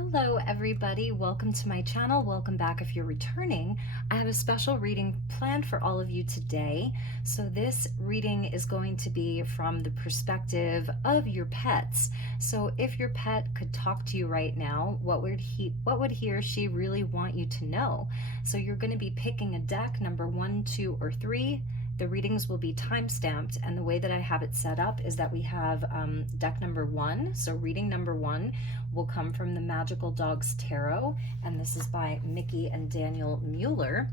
Hello everybody, welcome to my channel. Welcome back if you're returning. I have a special reading planned for all of you today. So this reading is going to be from the perspective of your pets. So if your pet could talk to you right now, what would he or she really want you to know? So you're going to be picking a deck, number 1, 2, or 3. The readings will be time-stamped, and the way that I have it set up is that we have deck number 1. So reading number 1 will come from the Magical Dogs Tarot, and this is by Mickey and Daniel Mueller.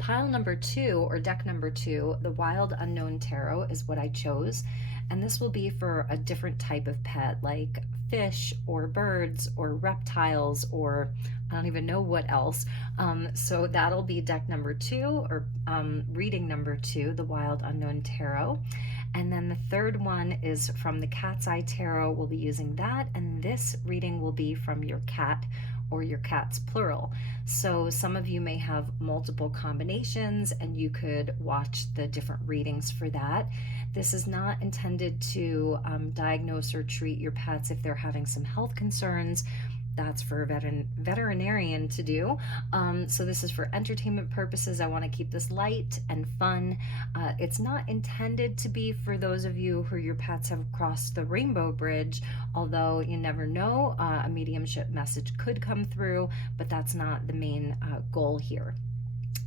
Pile number 2, or deck number 2, the Wild Unknown Tarot, is what I chose, and this will be for a different type of pet, like fish or birds or reptiles or I don't even know what else. So that'll be deck number 2, or reading number 2, the Wild Unknown Tarot. And then the third one is from the Cat's Eye Tarot. We'll be using that, and this reading will be from your cat or your cats, plural. So some of you may have multiple combinations, and you could watch the different readings for that. This is not intended to diagnose or treat your pets if they're having some health concerns. That's for a veterinarian to do. So this is for entertainment purposes. I want to keep this light and fun. It's not intended to be for those of you who your pets have crossed the rainbow bridge, although you never know, a mediumship message could come through, but that's not the main goal here.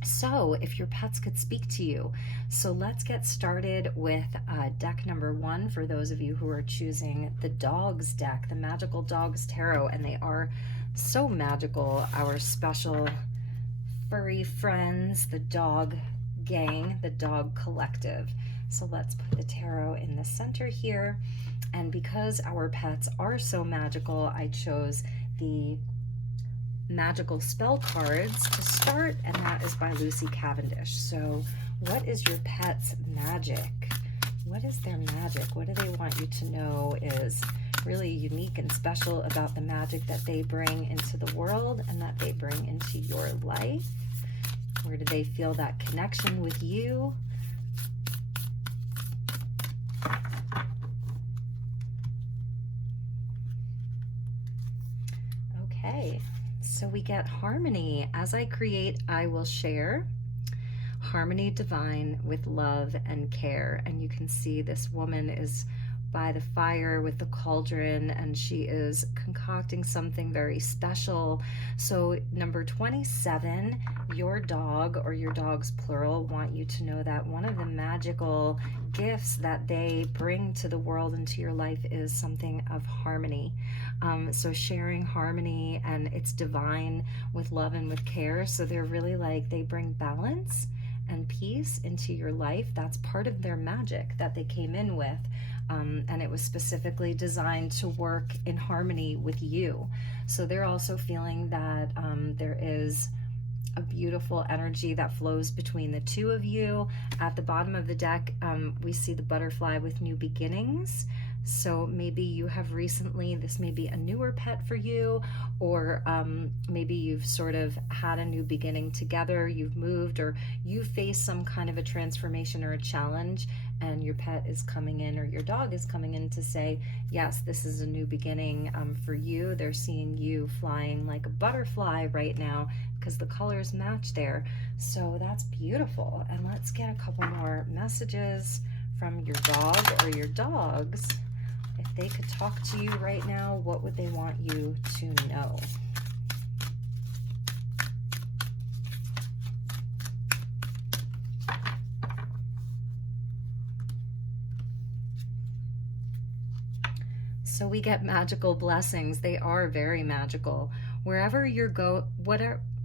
So if your pets could speak to you. So let's get started with deck number 1 for those of you who are choosing the dogs deck, the Magical Dogs Tarot, and they are so magical, our special furry friends, the dog gang, the dog collective. So let's put the tarot in the center here, and because our pets are so magical, I chose the magical spell cards to start, and that is by Lucy Cavendish. So what is your pet's magic? What is their magic? What do they want you to know is really unique and special about the magic that they bring into the world and that they bring into your life? Where do they feel that connection with you? Okay. So we get harmony. As I create, I will share. Harmony divine with love and care. And you can see this woman is by the fire with the cauldron, and she is concocting something very special. So number 27, your dog, or your dogs plural, want you to know that one of the magical gifts that they bring to the world and to your life is something of harmony. So sharing harmony, and it's divine with love and with care. So they're really like, they bring balance and peace into your life. That's part of their magic that they came in with. And it was specifically designed to work in harmony with you. So they're also feeling that there is a beautiful energy that flows between the two of you. At the bottom of the deck, we see the butterfly with new beginnings. So maybe you have recently, this may be a newer pet for you, or maybe you've sort of had a new beginning together, you've moved, or you face some kind of a transformation or a challenge, and your pet is coming in, or your dog is coming in to say, yes, this is a new beginning for you. They're seeing you flying like a butterfly right now because the colors match there. So that's beautiful. And let's get a couple more messages from your dog or your dogs. If they could talk to you right now, what would they want you to know? So we get magical blessings. They are very magical. Wherever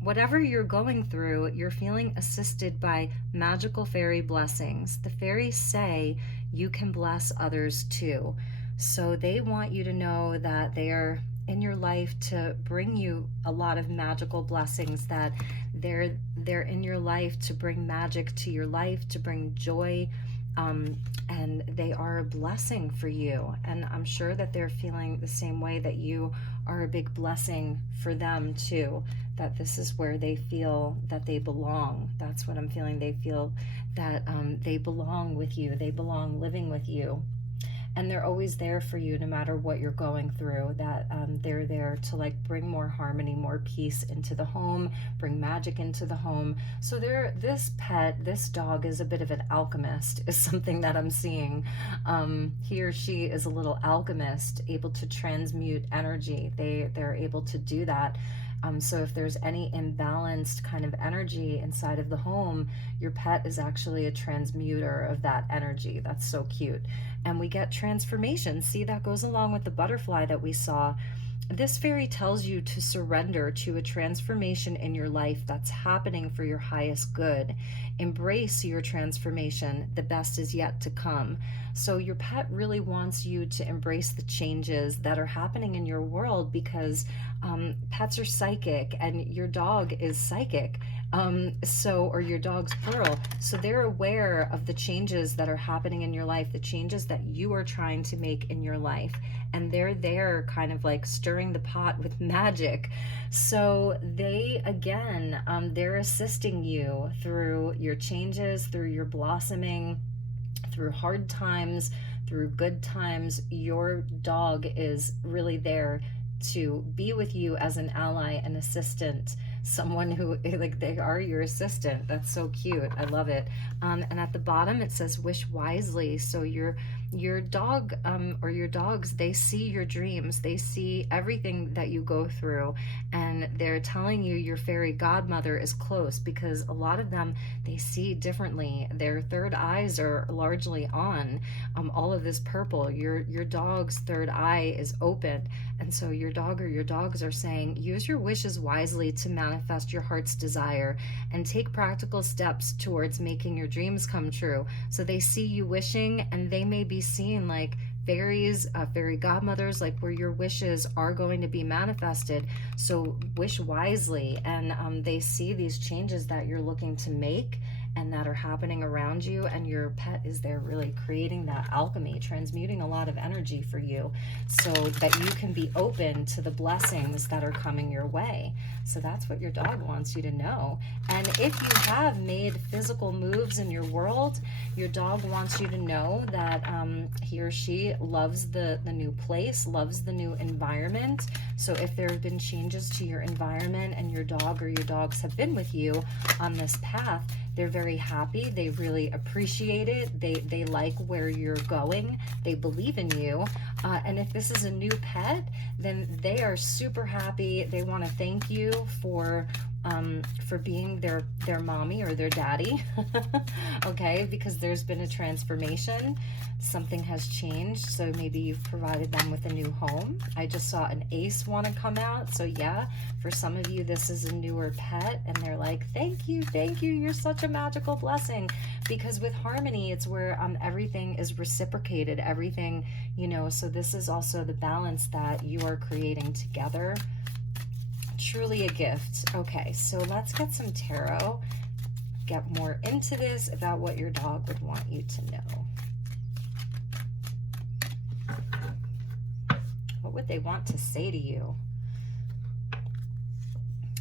whatever you're going through, you're feeling assisted by magical fairy blessings. The fairies say you can bless others too. So they want you to know that they are in your life to bring you a lot of magical blessings, that they're in your life to bring magic to your life, to bring joy, and they are a blessing for you. And I'm sure that they're feeling the same way, that you are a big blessing for them too, that this is where they feel that they belong. That's what I'm feeling. They feel that they belong with you. They belong living with you. and they're always there for you no matter what you're going through. That they're there to like bring more harmony, more peace into the home, bring magic into the home. So this pet, this dog, is a bit of an alchemist, is something that I'm seeing. He or she is a little alchemist, able to transmute energy. They're able to do that. So if there's any imbalanced kind of energy inside of the home, your pet is actually a transmuter of that energy. That's so cute. And we get transformation. See, that goes along with the butterfly that we saw. This fairy tells you to surrender to a transformation in your life that's happening for your highest good. Embrace your transformation. The best is yet to come. So your pet really wants you to embrace the changes that are happening in your world, because pets are psychic and your dog is psychic. Or your dog's plural. So they're aware of the changes that are happening in your life, the changes that you are trying to make in your life. And they're there kind of like stirring the pot with magic. So they, again, they're assisting you through your changes, through your blossoming, through hard times, through good times. Your dog is really there to be with you as an ally, an assistant, someone who, like, they are your assistant. That's so cute. I love it. And at the bottom it says wish wisely. So your dog or your dogs, they see your dreams, they see everything that you go through, and they're telling you your fairy godmother is close, because a lot of them, they see differently. Their third eyes are largely on. All of this purple, your dog's third eye is open, and so your dog or your dogs are saying use your wishes wisely to manifest your heart's desire and take practical steps towards making your dreams come true. So they see you wishing, and they may be seeing like fairies, fairy godmothers, like where your wishes are going to be manifested. So wish wisely, and they see these changes that you're looking to make and that are happening around you, and your pet is there really creating that alchemy, transmuting a lot of energy for you so that you can be open to the blessings that are coming your way. So that's what your dog wants you to know. And if you have made physical moves in your world, your dog wants you to know that he or she loves the new place, loves the new environment. So if there have been changes to your environment and your dog or your dogs have been with you on this path, they're very happy. They really appreciate it. They like where you're going. They believe in you. And if this is a new pet, then they are super happy. They want to thank you for being their mommy or their daddy. Okay, because there's been a transformation. Something has changed. So maybe you've provided them with a new home. I just saw an ace want to come out. So yeah, for some of you, this is a newer pet, and they're like, thank you, you're such a magical blessing. Because with harmony, it's where everything is reciprocated, everything, so this is also the balance that you are creating together. Truly a gift. Okay, so let's get some tarot, get more into this about what your dog would want you to know. What would they want to say to you?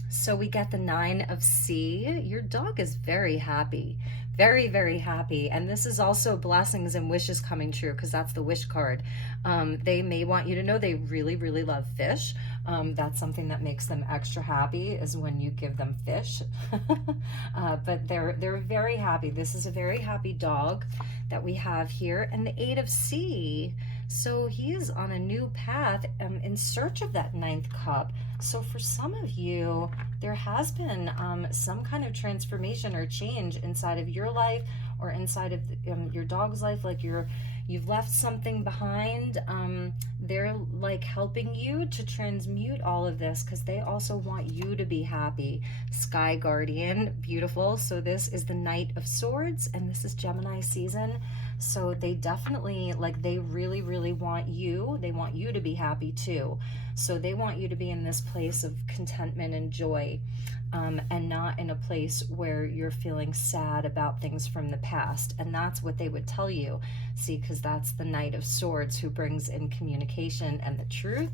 So we get the 9 of C. Your dog is very happy, very, very happy. And this is also blessings and wishes coming true, because that's the wish card. They may want you to know they really, really love fish. That's something that makes them extra happy, is when you give them fish. But they're very happy. This is a very happy dog that we have here. And the 8 of C. So he is on a new path in search of that 9th cup. So for some of you, there has been some kind of transformation or change inside of your life or inside of your dog's life. Like you've left something behind. They're like helping you to transmute all of this, because they also want you to be happy. Sky Guardian, beautiful. So this is the Knight of Swords, and this is Gemini season. So they definitely, like, they really, really want you. They want you to be happy too. So they want you to be in this place of contentment and joy, and not in a place where you're feeling sad about things from the past. And that's what they would tell you. See, because that's the Knight of Swords, who brings in communication and the truth.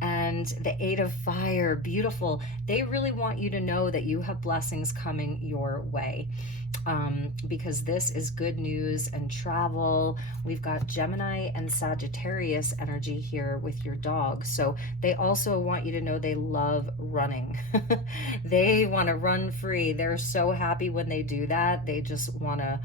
and the Eight of Fire, beautiful. They really want you to know that you have blessings coming your way, because this is good news and travel. We've got Gemini and Sagittarius energy here with your dog. So they also want you to know they love running. They want to run free. They're so happy when they do that. They just want to,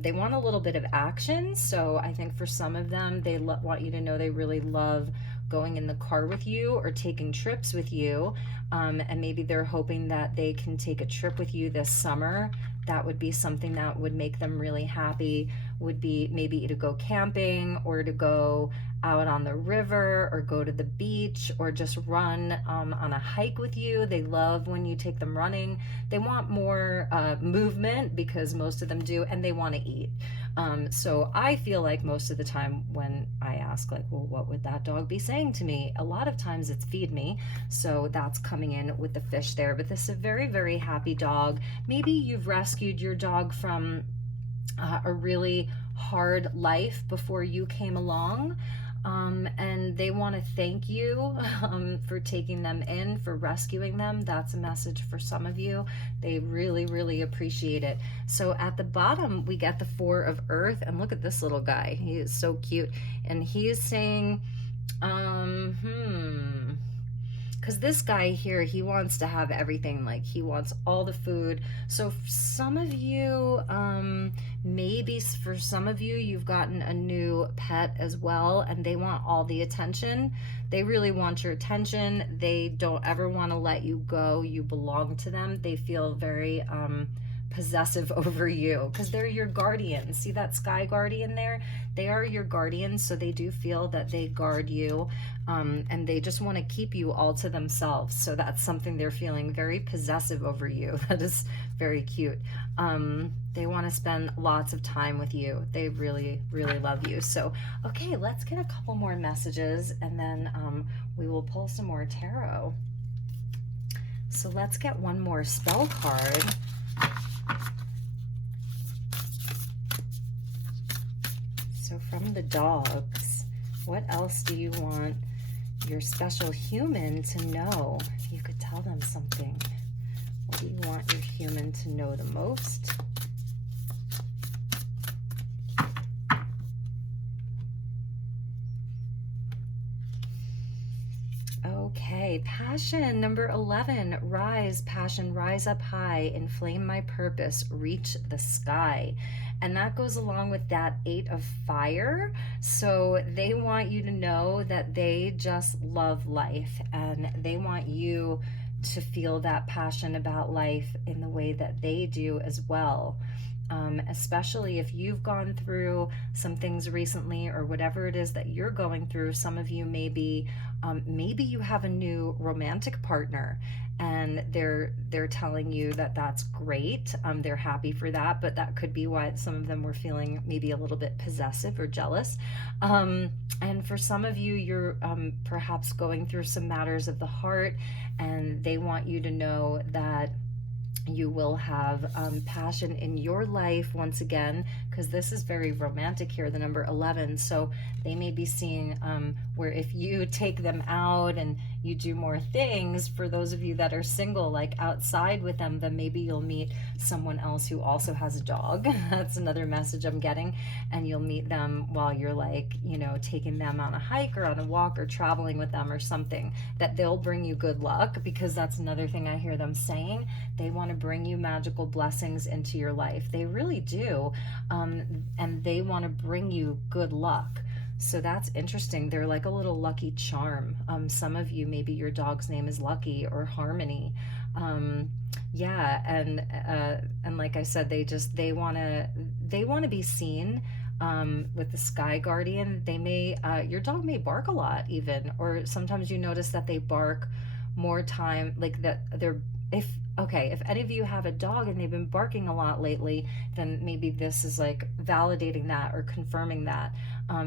they want a little bit of action. So I think for some of them, they want you to know they really love going in the car with you or taking trips with you. And maybe they're hoping that they can take a trip with you this summer. That would be something that would make them really happy, would be maybe to go camping or to go out on the river or go to the beach or just run on a hike with you. They love when you take them running. They want more movement, because most of them do, and they want to eat. So I feel like most of the time when I ask, like, well, what would that dog be saying to me? A lot of times it's feed me. So that's coming in with the fish there. But this is a very, very happy dog. Maybe you've rescued your dog from a really hard life before you came along. And they want to thank you for taking them in, for rescuing them. That's a message for some of you. They really, really appreciate it. So at the bottom, we get the Four of Earth, and look at this little guy. He is so cute. And he is saying, because this guy here, he wants to have everything. Like, he wants all the food. So for some of you, maybe for some of you, you've gotten a new pet as well, and they want all the attention. They really want your attention. They don't ever want to let you go. You belong to them. They feel very possessive over you because they're your guardian. See that sky guardian there? They are your guardians, so they do feel that they guard you, and they just want to keep you all to themselves. So that's something they're feeling, very possessive over you. That is very cute. They want to spend lots of time with you. They really, really love you. So, okay, let's get a couple more messages, and then we will pull some more tarot. So let's get one more spell card. So from the dogs, what else do you want your special human to know? If you could tell them something, what do you want your human to know the most? Okay, passion, number 11, rise, passion, rise up high, inflame my purpose, reach the sky. And that goes along with that 8 of fire. So they want you to know that they just love life, and they want you to feel that passion about life in the way that they do as well. Especially if you've gone through some things recently, or whatever it is that you're going through. Some of you maybe you have a new romantic partner, and they're telling you that that's great. They're happy for that, but that could be why some of them were feeling maybe a little bit possessive or jealous. And for some of you, you're perhaps going through some matters of the heart, and they want you to know that you will have passion in your life once again, because this is very romantic here, the number 11. So they may be seeing where if you take them out and you do more things, for those of you that are single, like outside with them, then maybe you'll meet someone else who also has a dog. That's another message I'm getting. And you'll meet them while you're, like, you know, taking them on a hike or on a walk or traveling with them or something, that they'll bring you good luck, because that's another thing I hear them saying. They want to bring you magical blessings into your life. They really do. And they want to bring you good luck. So that's interesting. They're like a little lucky charm. Some of you, maybe your dog's name is Lucky or Harmony. Yeah, and like I said, they want to be seen. With the Sky Guardian, they may your dog may bark a lot even, or sometimes you notice that they bark more time, like that they're if any of you have a dog and they've been barking a lot lately, then maybe this is like validating that or confirming that.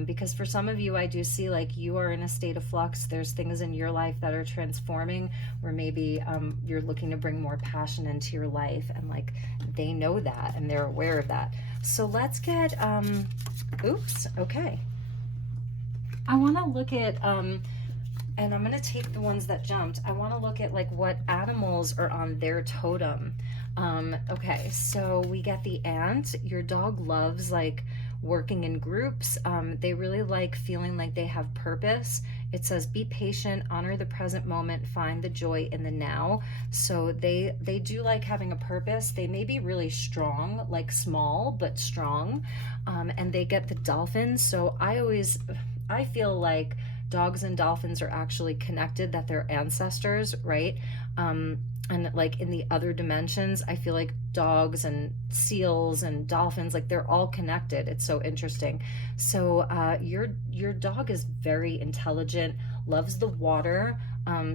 Because for some of you, I do see like you are in a state of flux. There's things in your life that are transforming, where maybe you're looking to bring more passion into your life, and like they know that and they're aware of that. So let's get, oops, okay. I want to look at, And I'm going to take the ones that jumped. I want to look at like what animals are on their totem. Okay, so we get the ant. Your dog loves like working in groups. They really like feeling like they have purpose. It says be patient, honor the present moment, find the joy in the now. So they do like having a purpose. They may be really strong, like small but strong. And they get the dolphins. So I feel like dogs and dolphins are actually connected, that they're ancestors, right? And like in the other dimensions, I feel like dogs and seals and dolphins, like they're all connected. It's so interesting. So your dog is very intelligent, loves the water.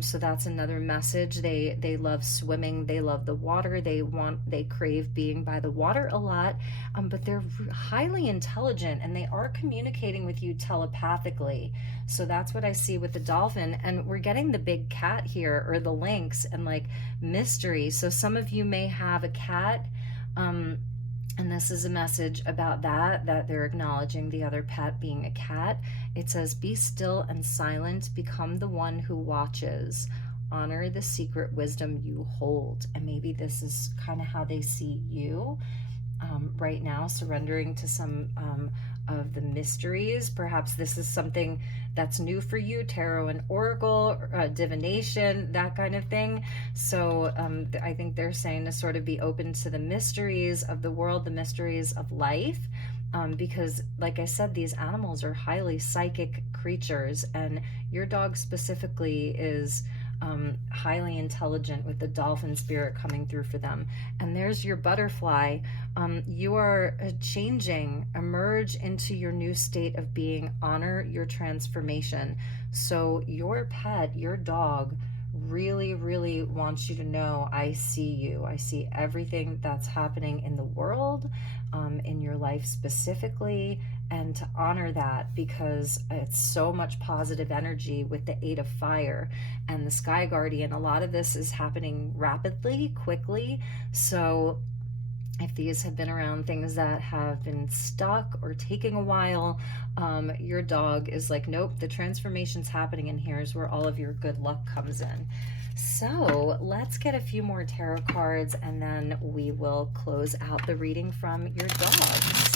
So that's another message. They love swimming. They love the water. They crave being by the water a lot. But they're highly intelligent and they are communicating with you telepathically. So that's what I see with the dolphin. And we're getting the big cat here, or the lynx, and like mystery. So some of you may have a cat. And this is a message about that they're acknowledging the other pet being a cat. It says, be still and silent, become the one who watches, honor the secret wisdom you hold. And maybe this is kind of how they see you right now, surrendering to some of the mysteries. Perhaps this is something that's new for you, tarot and oracle, divination, that kind of thing. So I think they're saying to sort of be open to the mysteries of the world, the mysteries of life, because like I said, these animals are highly psychic creatures, and your dog specifically is highly intelligent, with the dolphin spirit coming through for them. And there's your butterfly. You are changing, emerge into your new state of being, honor your transformation. So your pet, your dog, really, really wants you to know, I see you. I see everything that's happening in the world, in your life specifically, and to honor that, because it's so much positive energy with the 8 of fire and the Sky Guardian. A lot of this is happening rapidly, quickly. So if these have been around things that have been stuck or taking a while, your dog is like, nope, the transformation's happening, and here's where all of your good luck comes in. So let's get a few more tarot cards, and then we will close out the reading from your dogs.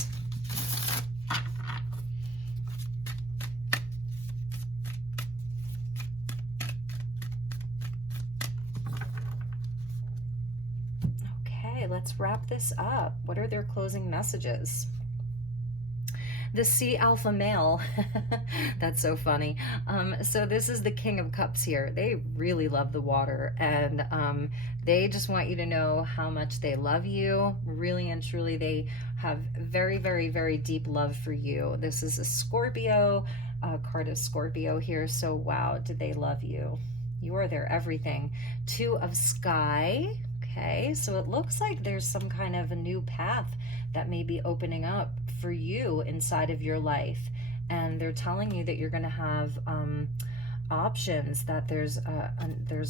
Let's wrap this up. What are their closing messages? The Sea Alpha Male. That's so funny. So this is the King of Cups here. They really love the water, and they just want you to know how much they love you. Really and truly, they have very, very, very deep love for you. This is a Scorpio, card of Scorpio here. So wow, do they love you? You are their everything. 2 of Sky. Okay, so it looks like there's some kind of a new path that may be opening up for you inside of your life. And they're telling you that you're going to have options, that there's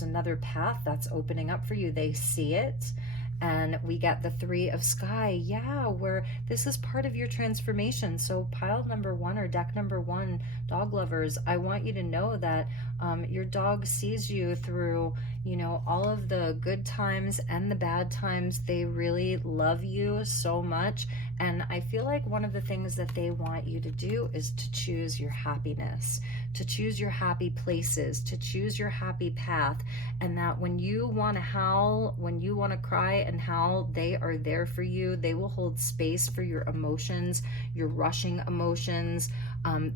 another path that's opening up for you. They see it. And we get the 3 of Sky. Yeah, where this is part of your transformation. So pile number 1, or deck number 1, dog lovers, I want you to know that your dog sees you through, you know, all of the good times and the bad times. They really love you so much. And I feel like one of the things that they want you to do is to choose your happiness, to choose your happy places, to choose your happy path. And that when you want to howl, when you want to cry and howl, they are there for you. They will hold space for your emotions, your rushing emotions.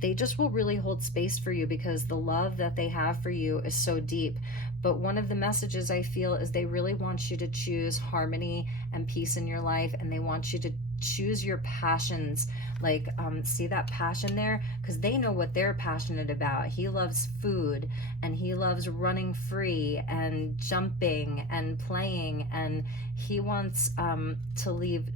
They just will really hold space for you, because the love that they have for you is so deep. But one of the messages I feel is they really want you to choose harmony and peace in your life, and they want you to choose your passions. Like, see that passion there? Because they know what they're passionate about. He loves food, and he loves running free and jumping and playing, and he wants to leave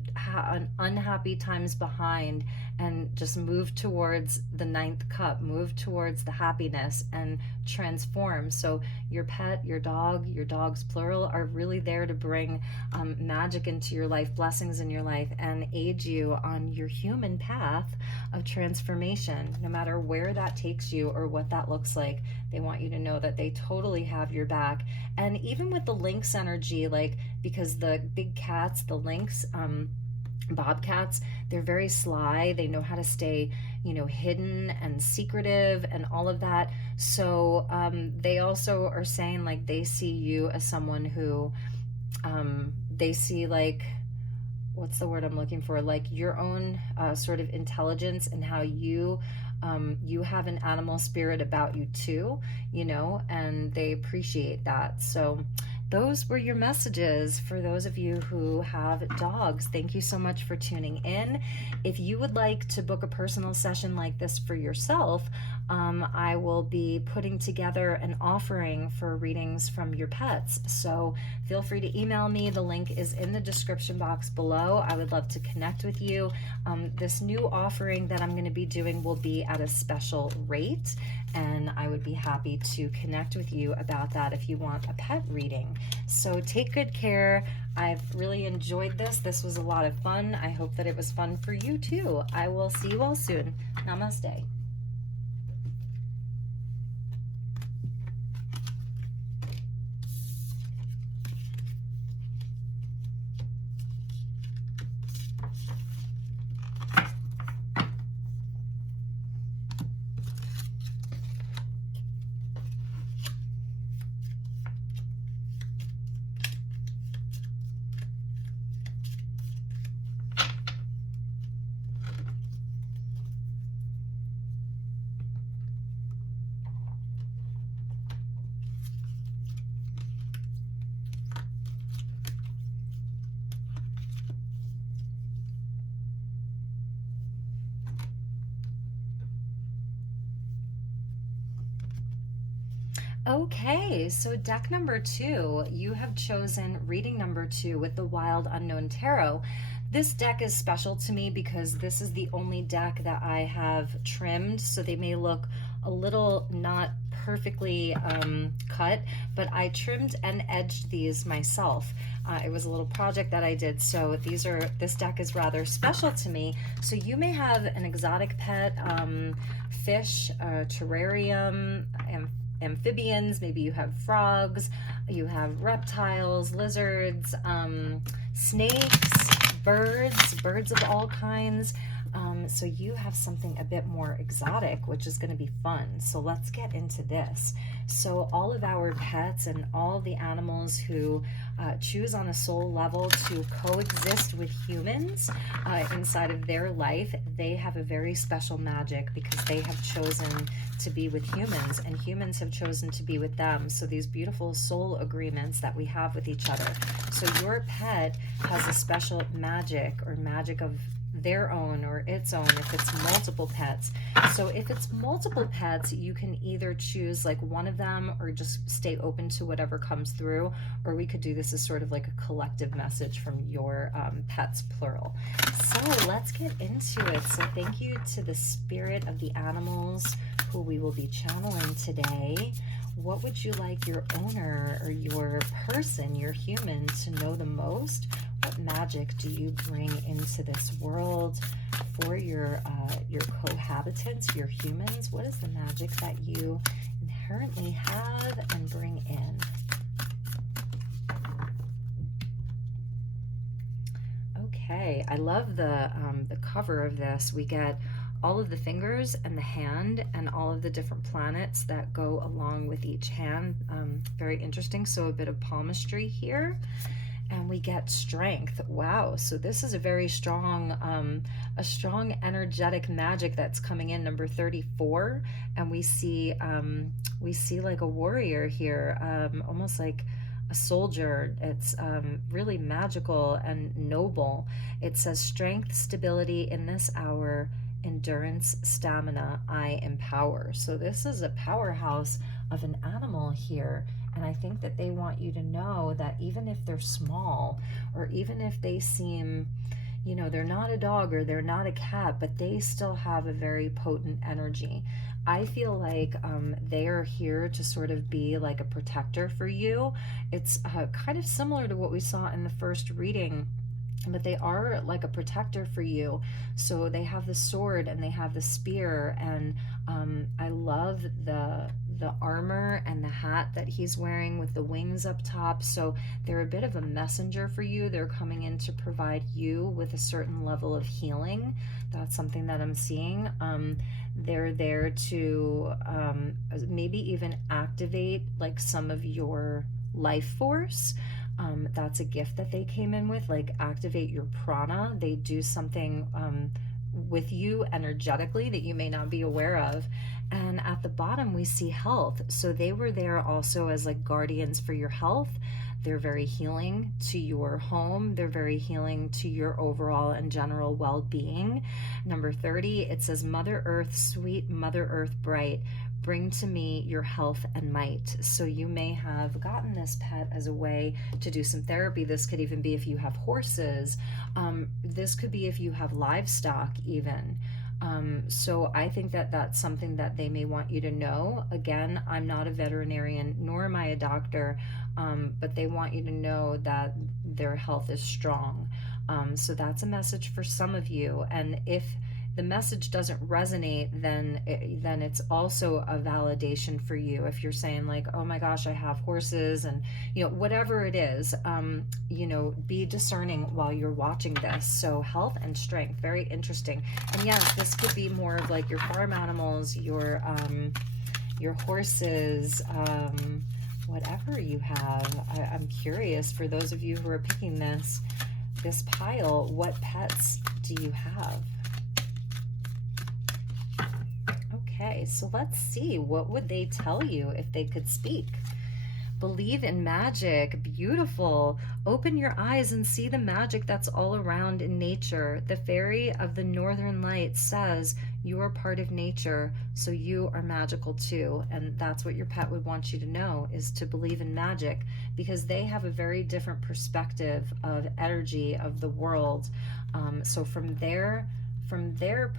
unhappy times behind and just move towards the ninth cup, move towards the happiness and transform. So your pet, your dogs plural, are really there to bring magic into your life, blessings in your life, and aid you on your human path of transformation. No matter where that takes you or what that looks like, they want you to know that they totally have your back. And even with the lynx energy, like, because the big cats, the lynx, bobcats, they're very sly. They know how to stay, hidden and secretive and all of that. So they also are saying, like, they see you as someone who, they see, like, what's the word I'm looking for? Like your own sort of intelligence and how you have an animal spirit about you too, and they appreciate that. So those were your messages for those of you who have dogs. Thank you so much for tuning in. If you would like to book a personal session like this for yourself, I will be putting together an offering for readings from your pets. So feel free to email me. The link is in the description box below. I would love to connect with you. This new offering that I'm going to be doing will be at a special rate, and I would be happy to connect with you about that if you want a pet reading. So take good care. I've really enjoyed this. This was a lot of fun. I hope that it was fun for you too. I will see you all soon. Namaste. Okay, so deck number 2, you have chosen reading number 2 with the Wild Unknown Tarot. This deck is special to me because this is the only deck that I have trimmed, so they may look a little not perfectly cut, but I trimmed and edged these myself. It was a little project that I did, so this deck is rather special to me. So you may have an exotic pet, fish, terrarium, amphibians, maybe you have frogs, you have reptiles, lizards, snakes, birds of all kinds. So you have something a bit more exotic, which is going to be fun. So let's get into this. So all of our pets and all the animals who choose on a soul level to coexist with humans inside of their life, they have a very special magic because they have chosen to be with humans and humans have chosen to be with them. So these beautiful soul agreements that we have with each other. So your pet has a special magic or magic of their own or its own if it's multiple pets. So if it's multiple pets, you can either choose like one of them or just stay open to whatever comes through, or we could do this as sort of like a collective message from your pets plural. So let's get into it. So thank you to the spirit of the animals who we will be channeling today. What would you like your owner or your person, your human, to know the most? What magic do you bring into this world for your cohabitants, your humans? What is the magic that you inherently have and bring in? Okay, I love the cover of this. We get all of the fingers and the hand and all of the different planets that go along with each hand. Very interesting. So a bit of palmistry here. And we get strength. Wow. So this is a very strong, energetic magic that's coming in, number 34. And we see like a warrior here, almost like a soldier. It's really magical and noble. It says strength, stability in this hour, endurance, stamina, I empower. So this is a powerhouse of an animal here. And I think that they want you to know that even if they're small, or even if they seem, you know, they're not a dog or they're not a cat, but they still have a very potent energy. I feel like they are here to sort of be like a protector for you. It's kind of similar to what we saw in the first reading, but they are like a protector for you. So they have the sword and they have the spear, and I love the armor and the hat that he's wearing with the wings up top. So they're a bit of a messenger for you. They're coming in to provide you with a certain level of healing. That's something that I'm seeing. They're there to maybe even activate like some of your life force. That's a gift that they came in with, like activate your prana. They do something with you energetically that you may not be aware of. And at the bottom we see health. So they were there also as like guardians for your health. They're very healing to your home. They're very healing to your overall and general well-being. Number 30, it says, Mother Earth, sweet Mother Earth bright, bring to me your health and might. So you may have gotten this pet as a way to do some therapy. This could even be if you have horses. This could be if you have livestock even. So I think that that's something that they may want you to know. Again, I'm not a veterinarian, nor am I a doctor, but they want you to know that their health is strong. So that's a message for some of you. And if the message doesn't resonate, then it's also a validation for you. If you're saying like, oh my gosh, I have horses, and you know, whatever it is, you know, be discerning while you're watching this. So health and strength, very interesting. And yes, this could be more of like your farm animals, your horses, whatever you have. I'm curious, for those of you who are picking this pile, what pets do you have? Okay, so let's see, what would they tell you if they could speak? Believe in magic. Beautiful. Open your eyes and see the magic that's all around in nature. The fairy of the northern lights says you are part of nature, so you are magical too. And that's what your pet would want you to know, is to believe in magic, because they have a very different perspective of energy of the world. So from their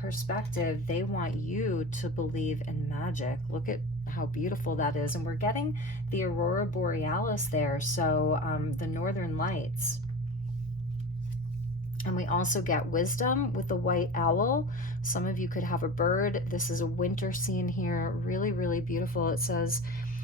perspective, they want you to believe in magic. Look at how beautiful that is. And we're getting the aurora borealis there, so the northern lights. And we also get wisdom with the white owl. Some of you could have a bird. This is a winter scene here, really, really beautiful. It says,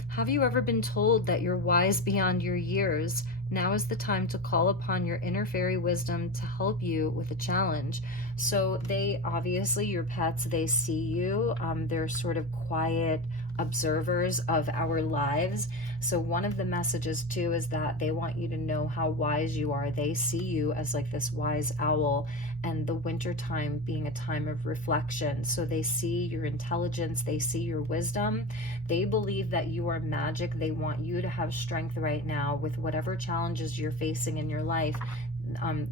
have you ever been told that you're wise beyond your years? Now is the time to call upon your inner fairy wisdom to help you with a challenge. So they, obviously, your pets, they see you. They're sort of quiet observers of our lives. So one of the messages too is that they want you to know how wise you are. They see you as like this wise owl, and the winter time being a time of reflection. So they see your intelligence, they see your wisdom. They believe that you are magic. They want you to have strength right now with whatever challenges you're facing in your life.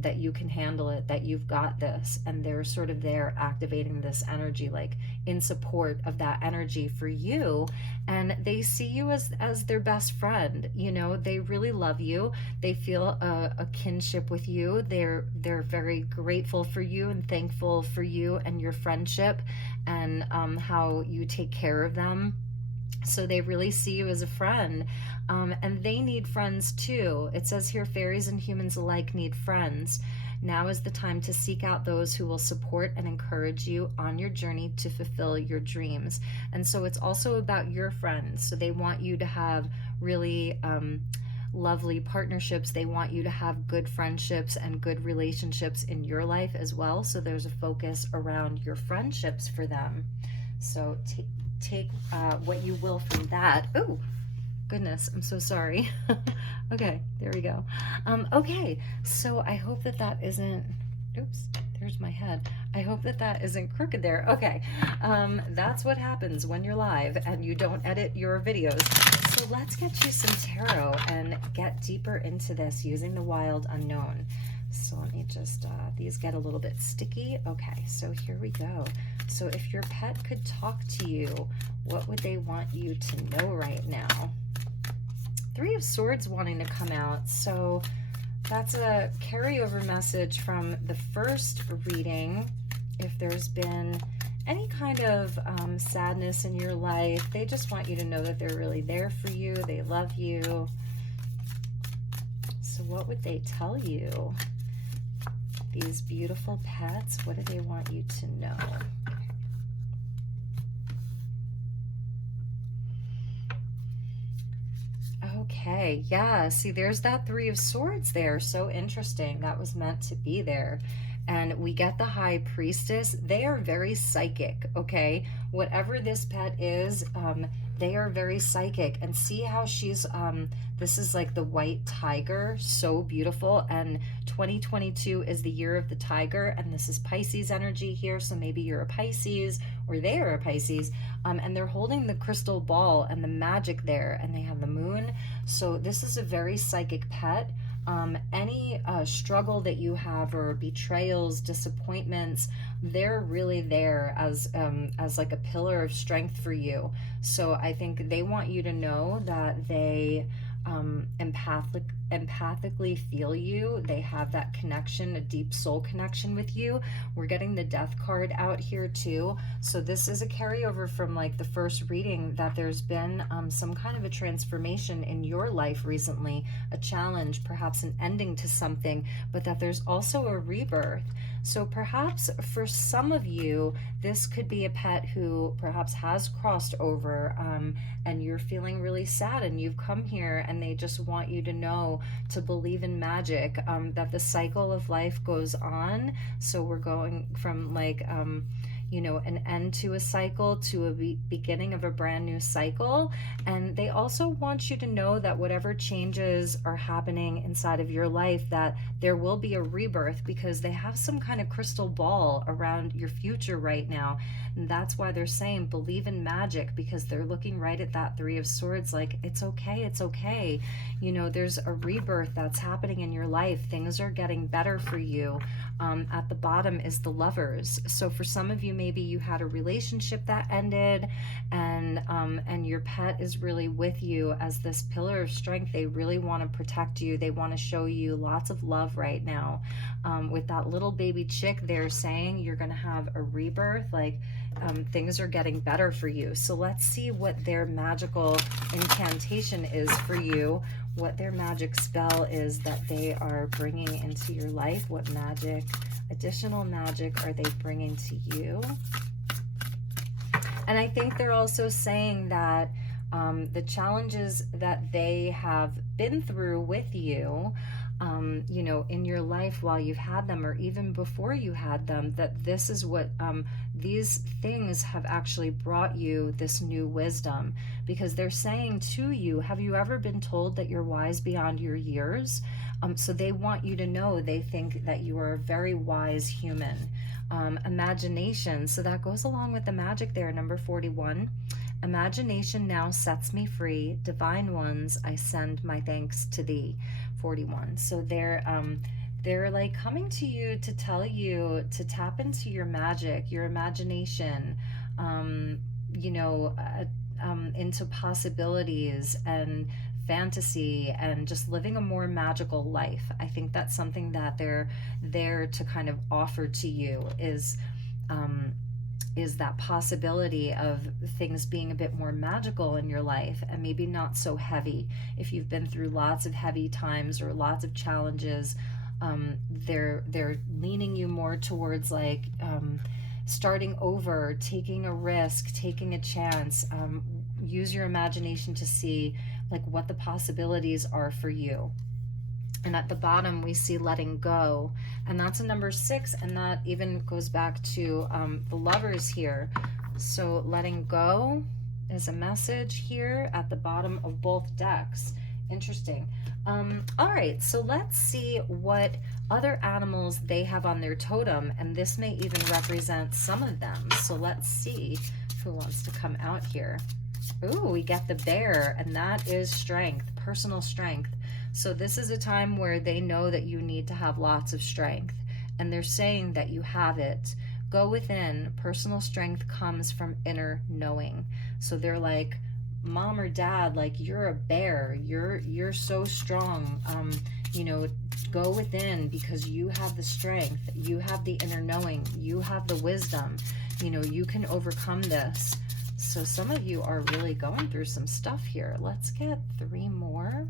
That you can handle it, that you've got this. And they're sort of there activating this energy, like in support of that energy for you. And they see you as their best friend. You know, they really love you. They feel a kinship with you. They're very grateful for you and thankful for you and your friendship, and how you take care of them. So they really see you as a friend, and they need friends too. It says here, fairies and humans alike need friends. Now is the time to seek out those who will support and encourage you on your journey to fulfill your dreams. And so it's also about your friends. So they want you to have really lovely partnerships. They want you to have good friendships and good relationships in your life as well. So there's a focus around your friendships for them. So take what you will from that. Oh, goodness, I'm so sorry. Okay, there we go. Okay, so I hope that isn't, oops, there's my head. I hope that isn't crooked there. Okay, that's what happens when you're live and you don't edit your videos. So let's get you some tarot and get deeper into this using the wild unknown. So let me just, these get a little bit sticky. Okay, so here we go. So if your pet could talk to you, what would they want you to know right now? Three of Swords wanting to come out. So That's a carryover message from the first reading. If there's been any kind of sadness in your life, they just want you to know that they're really there for you. They love you. So what would they tell you? These beautiful pets, what do they want you to know? Okay, yeah, see, there's that Three of Swords there. So interesting. That was meant to be there. And we get the High Priestess. They are very psychic, okay? Whatever this pet is, they are very psychic. And see how she's, this is like the white tiger, so beautiful. And 2022 is the year of the tiger, and this is Pisces energy here. So maybe you're a Pisces, or they are a Pisces, and they're holding the crystal ball and the magic there, and they have the moon. So this is a very psychic pet. Any struggle that you have, or betrayals, disappointments, they're really there as like a pillar of strength for you. So I think they want you to know that they empathically feel you. They have that connection, a deep soul connection with you. We're getting the Death card out here too. So this is a carryover from like the first reading, that there's been some kind of a transformation in your life recently, a challenge, perhaps an ending to something, but that there's also a rebirth. So perhaps for some of you, this could be a pet who perhaps has crossed over, and you're feeling really sad, and you've come here and they just want you to know to believe in magic, that the cycle of life goes on. So we're going from like, you know, an end to a cycle to a beginning of a brand new cycle. And they also want you to know that whatever changes are happening inside of your life, that there will be a rebirth, because they have some kind of crystal ball around your future right now. And that's why they're saying believe in magic, because they're looking right at that Three of Swords like, it's okay, it's okay. You know, there's a rebirth that's happening in your life. Things are getting better for you. At the bottom is the Lovers. So for some of you, maybe you had a relationship that ended, and your pet is really with you as this pillar of strength. They really want to protect you. They want to show you lots of love right now. With that little baby chick, they're saying you're going to have a rebirth, like things are getting better for you. So let's see what their magical incantation is for you, what their magic spell is that they are bringing into your life. What magic, additional magic, are they bringing to you? And I think they're also saying that the challenges that they have been through with you, you know, in your life while you've had them, or even before you had them, that this is what these things have actually brought you this new wisdom. Because they're saying to you, have you ever been told that you're wise beyond your years? So they want you to know, they think that you are a very wise human. Imagination, so that goes along with the magic there, number 41. Imagination now sets me free. Divine ones, I send my thanks to thee. 41. So they're like coming to you to tell you to tap into your magic, your imagination, you know, into possibilities and fantasy, and just living a more magical life. I think that's something that they're there to kind of offer to you, is that possibility of things being a bit more magical in your life, and maybe not so heavy. If you've been through lots of heavy times or lots of challenges, they're leaning you more towards like starting over, taking a risk, taking a chance. Use your imagination to see like what the possibilities are for you. And at the bottom we see letting go, and that's a number 6, and that even goes back to the Lovers here. So letting go is a message here at the bottom of both decks. Interesting. All right, so let's see what other animals they have on their totem, and this may even represent some of them. So let's see who wants to come out here. Ooh, we get the bear, and that is strength, personal strength. So this is a time where they know that you need to have lots of strength, and they're saying that you have it. Go within. Personal strength comes from inner knowing. So they're like, mom or dad, like, you're a bear, you're so strong, you know, go within, because you have the strength, you have the inner knowing, you have the wisdom, you know, you can overcome this. So some of you are really going through some stuff here. Let's get 3 more.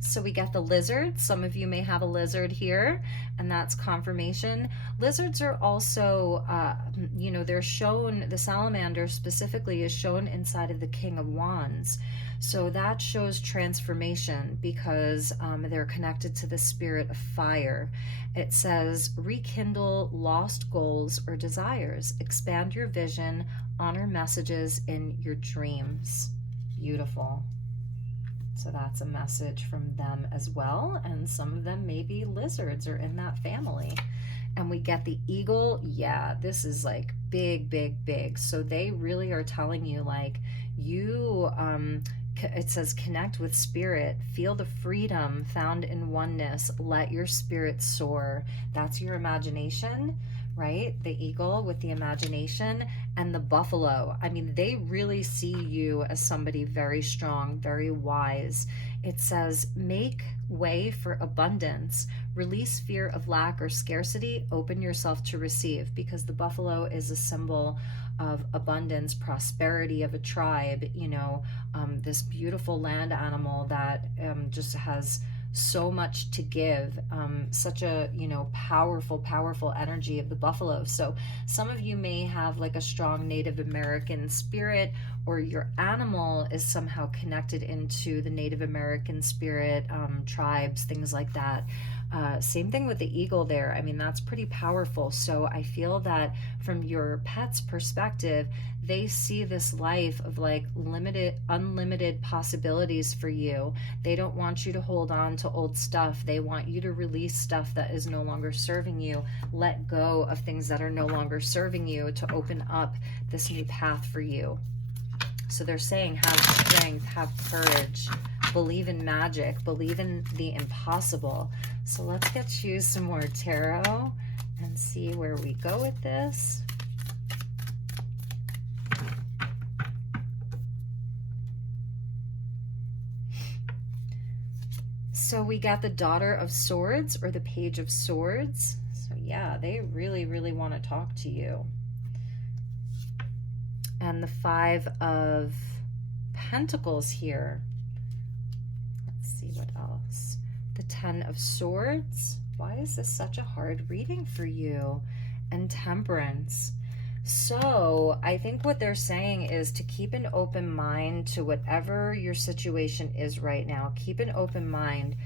So we get the lizard. Some of you may have a lizard here, and that's confirmation. Lizards are also, you know, they're shown, the salamander specifically is shown inside of the King of Wands. So that shows transformation, because they're connected to the spirit of fire. It says, rekindle lost goals or desires, expand your vision, honor messages in your dreams. Beautiful. So that's a message from them as well. And some of them, maybe lizards, are in that family. And we get the eagle. Yeah, this is like big, big, big. So they really are telling you, like, you, it says, connect with spirit, feel the freedom found in oneness, let your spirit soar. That's your imagination, right? The eagle with the imagination, and the buffalo. I mean, they really see you as somebody very strong, very wise. It says, make way for abundance, release fear of lack or scarcity, open yourself to receive, because the buffalo is a symbol of abundance, prosperity of a tribe, you know, this beautiful land animal that just has so much to give, such a, you know, powerful energy of the buffalo. So some of you may have like a strong Native American spirit, or your animal is somehow connected into the Native American spirit, tribes, things like that. Same thing with the eagle there. I mean, that's pretty powerful. So I feel that from your pet's perspective, they see this life of like unlimited possibilities for you. They don't want you to hold on to old stuff. They want you to release stuff that is no longer serving you. Let go of things that are no longer serving you, to open up this new path for you. So they're saying, have strength, have courage, believe in magic, believe in the impossible. So let's get you some more tarot and see where we go with this. So we got the Daughter of Swords, or the Page of Swords. So yeah, they really want to talk to you. And the 5 of Pentacles here. Let's see what else. The 10 of Swords. Why is this such a hard reading for you? And Temperance. So I think what they're saying is to keep an open mind to whatever your situation is right now. Keep an open mind.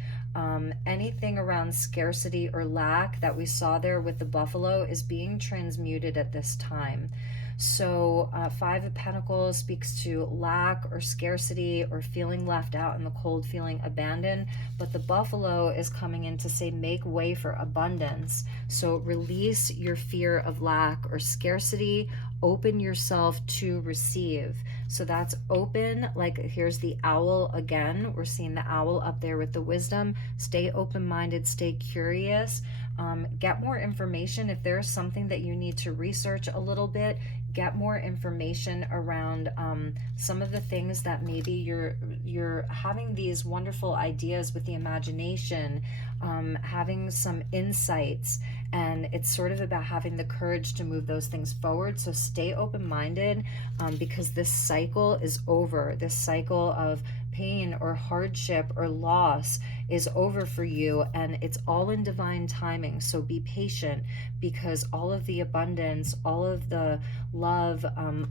Anything around scarcity or lack that we saw there with the buffalo is being transmuted at this time. So 5 of Pentacles speaks to lack or scarcity, or feeling left out in the cold, feeling abandoned. But the buffalo is coming in to say, make way for abundance. So release your fear of lack or scarcity. Open yourself to receive. So that's open. Like, here's the owl again. We're seeing the owl up there with the wisdom. Stay open-minded, stay curious. Get more information. If there's something that you need to research a little bit, get more information around some of the things that maybe you're having these wonderful ideas with the imagination, having some insights, and it's sort of about having the courage to move those things forward. So stay open-minded, because this cycle is over. This cycle of pain or hardship or loss is over for you, and it's all in divine timing. So be patient, because all of the abundance, all of the love,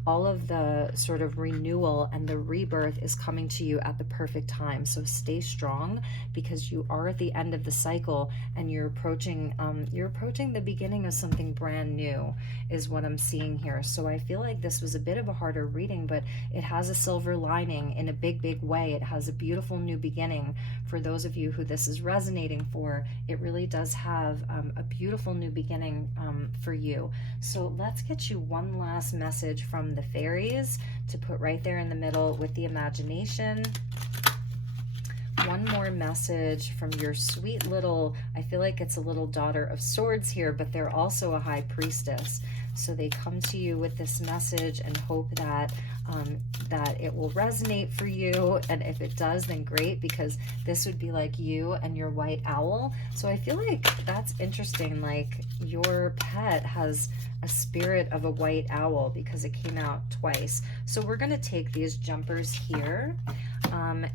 all of the sort of renewal and the rebirth is coming to you at the perfect time. So stay strong, because you are at the end of the cycle, and you're approaching the beginning of something brand new, is what I'm seeing here. So I feel like this was a bit of a harder reading, but it has a silver lining in a big way. It has a beautiful new beginning. For those of you who this is resonating for, it really does have a beautiful new beginning for you. So let's get you one last message from the fairies to put right there in the middle with the imagination. One more message from your sweet little, I feel like it's a little Daughter of Swords here, but they're also a High Priestess. So they come to you with this message and hope that that it will resonate for you. And if it does, then great, because this would be like you and your white owl. So I feel like that's interesting. Like your pet has a spirit of a white owl because it came out twice. So we're going to take these jumpers here.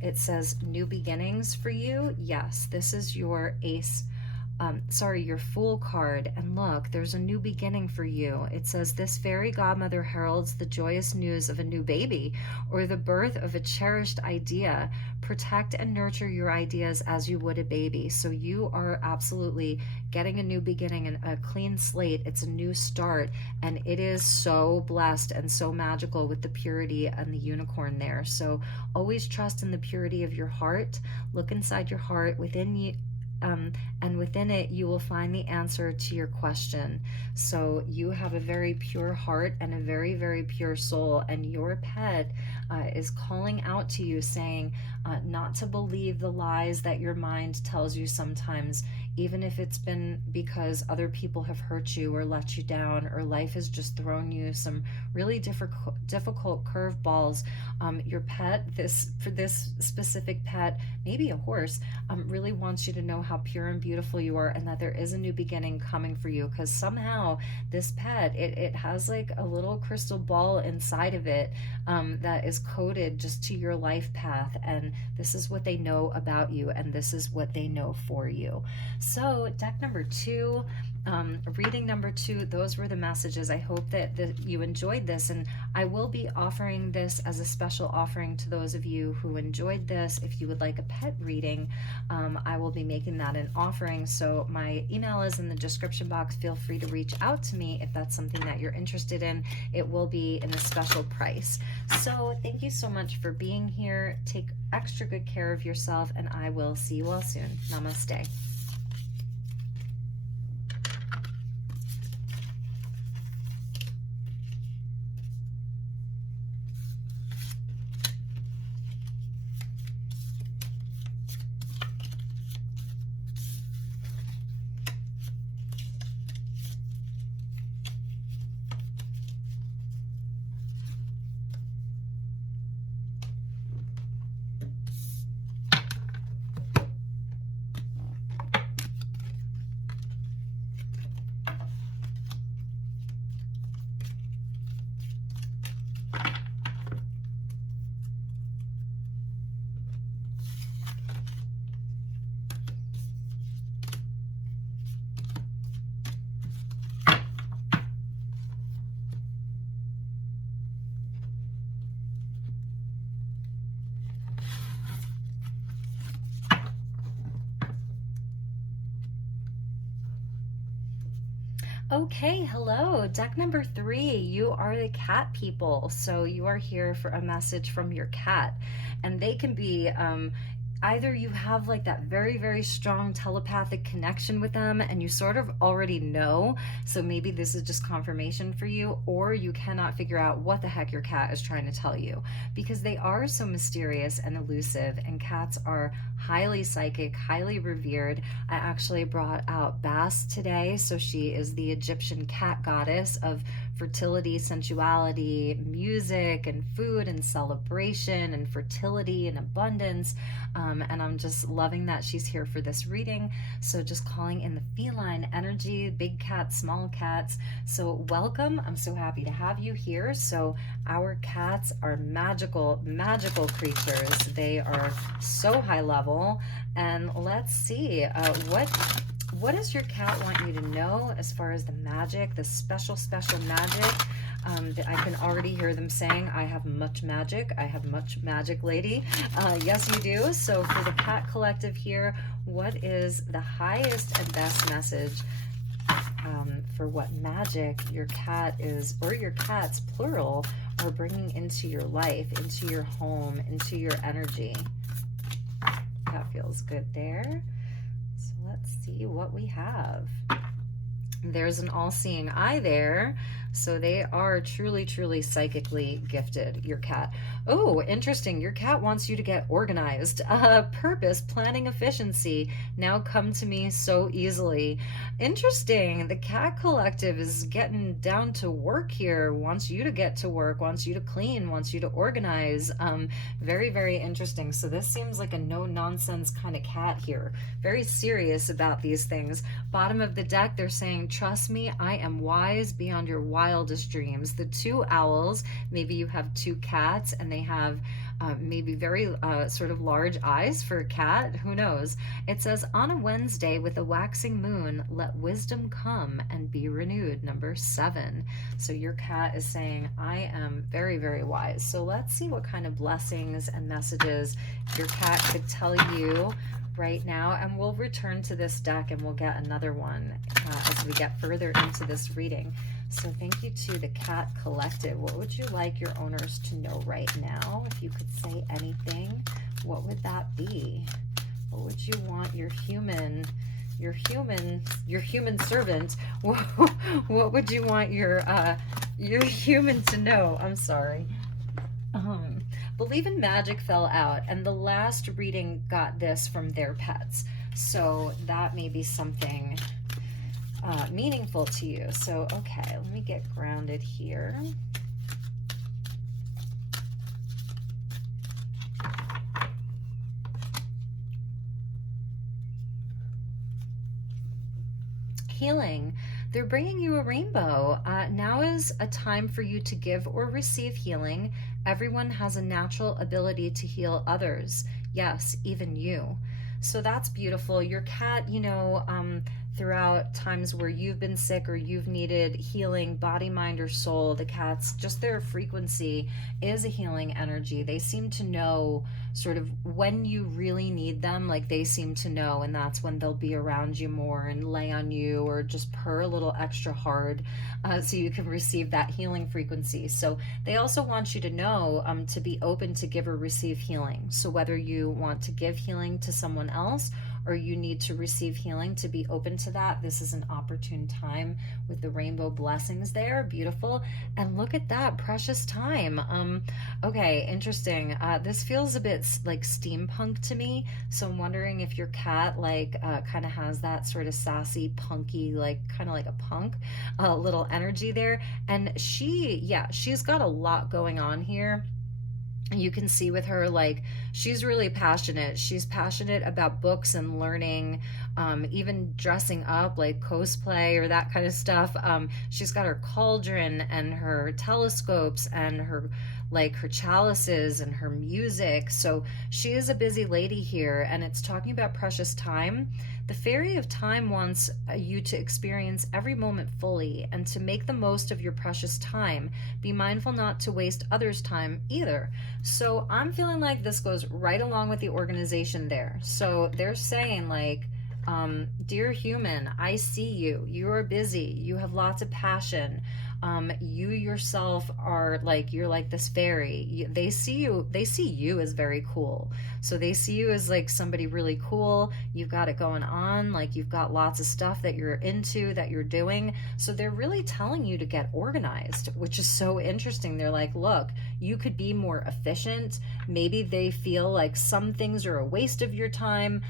It says new beginnings for you. Yes, this is your ace. Your Fool card, and look, there's a new beginning for you. It says this fairy godmother heralds the joyous news of a new baby or the birth of a cherished idea. Protect and nurture your ideas as you would a baby. So you are absolutely getting a new beginning and a clean slate. It's a new start, and it is so blessed and so magical with the purity and the unicorn there. So always trust in the purity of your heart. Look inside your heart within you. And within it, you will find the answer to your question. So you have a very pure heart and a very, very pure soul, and your pet is calling out to you, saying not to believe the lies that your mind tells you sometimes, even if it's been because other people have hurt you or let you down, or life has just thrown you some really difficult curveballs. Your pet, for this specific pet, maybe a horse, really wants you to know how pure and beautiful you are, and that there is a new beginning coming for you, because somehow this pet, it has like a little crystal ball inside of it that is coded just to your life path, and this is what they know about you, and this is what they know for you. So deck number 2, reading number 2, those were the messages. I hope that you enjoyed this, and I will be offering this as a special offering to those of you who enjoyed this. If you would like a pet reading, I will be making that an offering. So my email is in the description box. Feel free to reach out to me if that's something that you're interested in. It will be in a special price. So thank you so much for being here. Take extra good care of yourself, and I will see you all soon. Namaste. Okay, hello. Deck number 3, you are the cat people. So you are here for a message from your cat, and they can be either you have like that very, very strong telepathic connection with them and you sort of already know, so maybe this is just confirmation for you, or you cannot figure out what the heck your cat is trying to tell you, because they are so mysterious and elusive, and cats are highly psychic, highly revered. I actually brought out Bast today. So she is the Egyptian cat goddess of fertility, sensuality, music, and food, and celebration, and fertility, and abundance. And I'm just loving that she's here for this reading. So just calling in the feline energy, big cats, small cats. So welcome. I'm so happy to have you here. So our cats are magical, magical creatures. They are so high level. And let's see, what does your cat want you to know as far as the magic, the special magic? I can already hear them saying, I have much magic. I have much magic, lady. Yes, you do. So for the cat collective here, what is the highest and best message for what magic your cat is, or your cats, plural, are bringing into your life, into your home, into your energy? That feels good there. So let's see what we have. There's an all-seeing eye there. So they are truly, truly psychically gifted, your cat. Oh, interesting. Your cat wants you to get organized. Purpose, planning, efficiency now come to me so easily. Interesting. The cat collective is getting down to work here, wants you to get to work, wants you to clean, wants you to organize. Very, very interesting. So this seems like a no nonsense kind of cat here. Very serious about these things. Bottom of the deck, they're saying, trust me, I am wise beyond your wildest dreams. The two owls, maybe you have two cats and they have maybe very sort of large eyes for a cat. Who knows? It says, on a Wednesday with a waxing moon, let wisdom come and be renewed. Number 7. So your cat is saying, I am very, very wise. So let's see what kind of blessings and messages your cat could tell you right now, and we'll return to this deck and we'll get another one as we get further into this reading. So thank you to the Cat Collective. What would you like your owners to know right now? If you could say anything, what would that be? What would you want your human servant? What would you want your human to know? I'm sorry. Believe in Magic fell out, and the last reading got this from their pets. So that may be something meaningful to you. So, okay, let me get grounded here. Healing. They're bringing you a rainbow. Now is a time for you to give or receive healing. Everyone has a natural ability to heal others. Yes, even you. So that's beautiful. Your cat, throughout times where you've been sick or you've needed healing, body, mind, or soul, the cats, just their frequency is a healing energy. They seem to know sort of when you really need them, like they seem to know, and that's when they'll be around you more and lay on you or just purr a little extra hard so you can receive that healing frequency. So they also want you to know to be open to give or receive healing. So whether you want to give healing to someone else or you need to receive healing, to be open to that. This is an opportune time with the rainbow blessings there. Beautiful. And look at that, precious time. Okay, interesting. This feels a bit like steampunk to me. So I'm wondering if your cat kind of has that sort of sassy, punky, kind of like a punk little energy there. And she's got a lot going on here. You can see with her, she's really passionate. She's passionate about books and learning, even dressing up, like cosplay or that kind of stuff. She's got her cauldron and her telescopes and her chalices and her music. So she is a busy lady here, and it's talking about precious time. The Fairy of Time wants you to experience every moment fully and to make the most of your precious time. Be mindful not to waste others' time either. So I'm feeling like this goes right along with the organization there. So they're saying dear human, I see you. You are busy. You have lots of passion. You yourself are you're like this fairy. They see you as very cool. So they see you as somebody really cool. You've got it going on. You've got lots of stuff that you're into, that you're doing. So they're really telling you to get organized, which is so interesting. They're like, look, you could be more efficient. Maybe they feel like some things are a waste of your time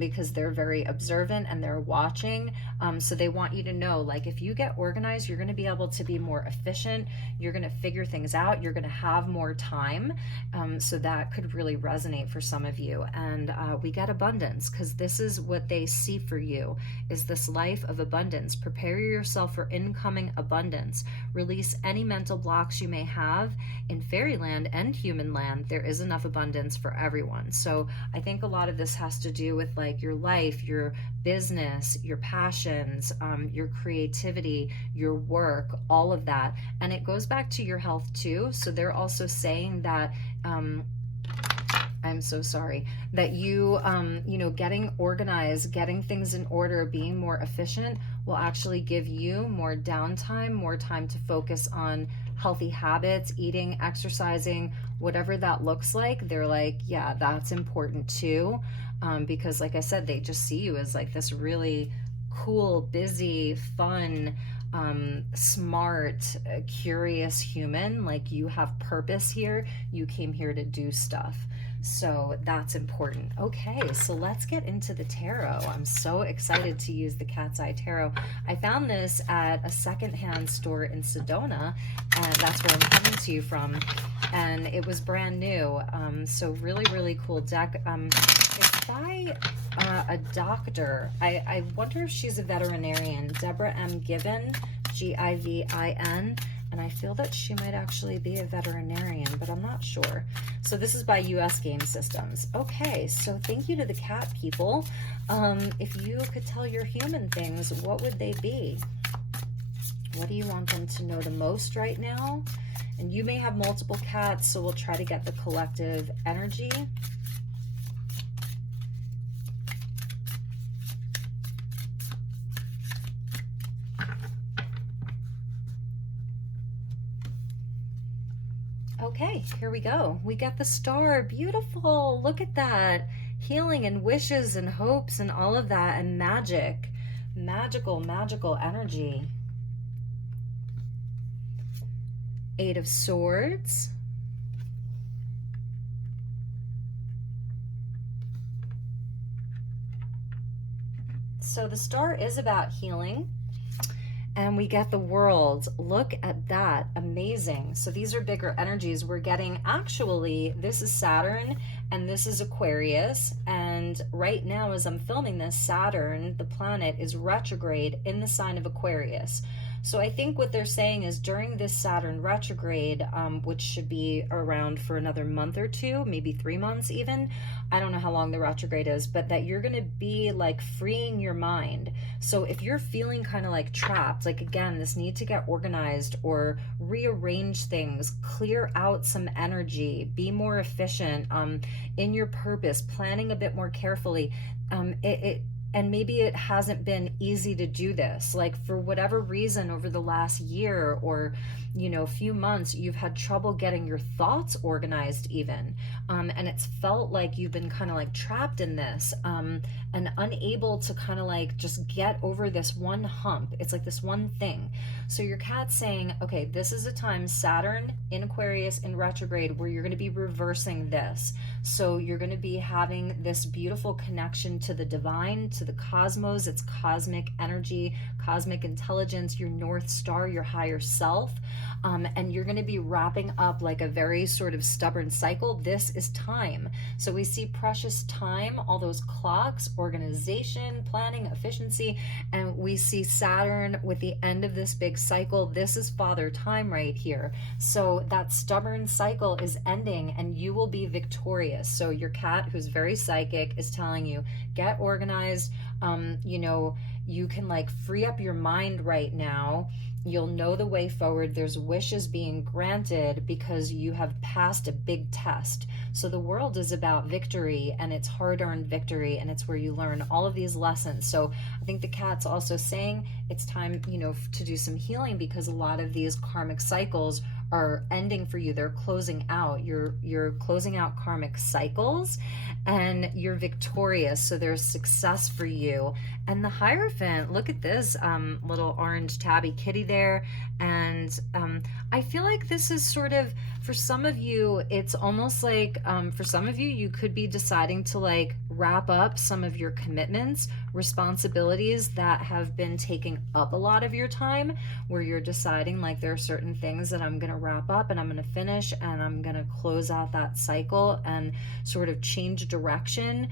because they're very observant and they're watching. So they want you to know, if you get organized, you're going to be able to be more efficient. You're going to figure things out. You're going to have more time. So that could really resonate for some of you. And we get abundance, because this is what they see for you, is this life of abundance. Prepare yourself for incoming abundance. Release any mental blocks you may have. In fairyland and human land, there is enough abundance for everyone. So I think a lot of this has to do with your life, your business, your passions, your creativity, your work, all of that. And it goes back to your health too. So they're also saying that I'm so sorry that you getting organized, getting things in order, being more efficient will actually give you more downtime, more time to focus on healthy habits, eating, exercising, whatever that looks like. They're like, yeah, that's important too. Because like I said, they just see you as this really cool, busy, fun, smart, curious human. Like, you have purpose here. You came here to do stuff. So that's important. Okay, so let's get into the tarot. I'm so excited to use the Cat's Eye Tarot. I found this at a secondhand store in Sedona, and that's where I'm coming to you from. And it was brand new. So really, really cool deck. It's by a doctor. I wonder if she's a veterinarian. Deborah M. Given, Givin. And I feel that she might actually be a veterinarian, but I'm not sure. So this is by US Game Systems. Okay, so thank you to the cat people. If you could tell your human things, what would they be? What do you want them to know the most right now? And you may have multiple cats, so we'll try to get the collective energy. Okay, here we go. We got the star. Beautiful. Look at that. Healing and wishes and hopes and all of that, and magic. Magical, magical energy. Eight of Swords. So the star is about healing. And we get the World. Look at that. Amazing. So these are bigger energies. We're getting, actually, this is Saturn and this is Aquarius. And right now, as I'm filming this, Saturn, the planet, is retrograde in the sign of Aquarius. So I think what they're saying is during this Saturn retrograde, which should be around for another month or two, maybe 3 months even, I don't know how long the retrograde is, but that you're going to be like freeing your mind. So if you're feeling kind of like trapped, like again, this need to get organized or rearrange things, clear out some energy, be more efficient in your purpose, planning a bit more carefully, and maybe it hasn't been easy to do this. Like for whatever reason over the last year or, you know, few months, you've had trouble getting your thoughts organized even. And it's felt like you've been kind of like trapped in this and unable to kind of like just get over this one hump. It's like this one thing. So your cat's saying, okay, this is a time, Saturn in Aquarius in retrograde, where you're going to be reversing this. So you're going to be having this beautiful connection to the divine, to the cosmos, its cosmic energy, cosmic intelligence, your North Star, your higher self. And you're going to be wrapping up like a very sort of stubborn cycle. This is time. So we see precious time, all those clocks, organization, planning, efficiency, and we see Saturn with the end of this big cycle. This is father time right here. So that stubborn cycle is ending and you will be victorious. So your cat, who's very psychic, is telling you, get organized. You know, you can like free up your mind right now. You'll know the way forward. There's wishes being granted because you have passed a big test. So the world is about victory, and it's hard-earned victory, and it's where you learn all of these lessons. So I think the cat's also saying it's time, you know, to do some healing, because a lot of these karmic cycles are ending for you. They're closing out. You're closing out karmic cycles and you're victorious. So there's success for you. And the Hierophant, look at this little orange tabby kitty there. And I feel like this is sort of, for some of you, it's almost like for some of you, you could be deciding to like wrap up some of your commitments, responsibilities that have been taking up a lot of your time, where you're deciding like there are certain things that I'm going to wrap up and I'm going to finish and I'm going to close out that cycle and sort of change direction.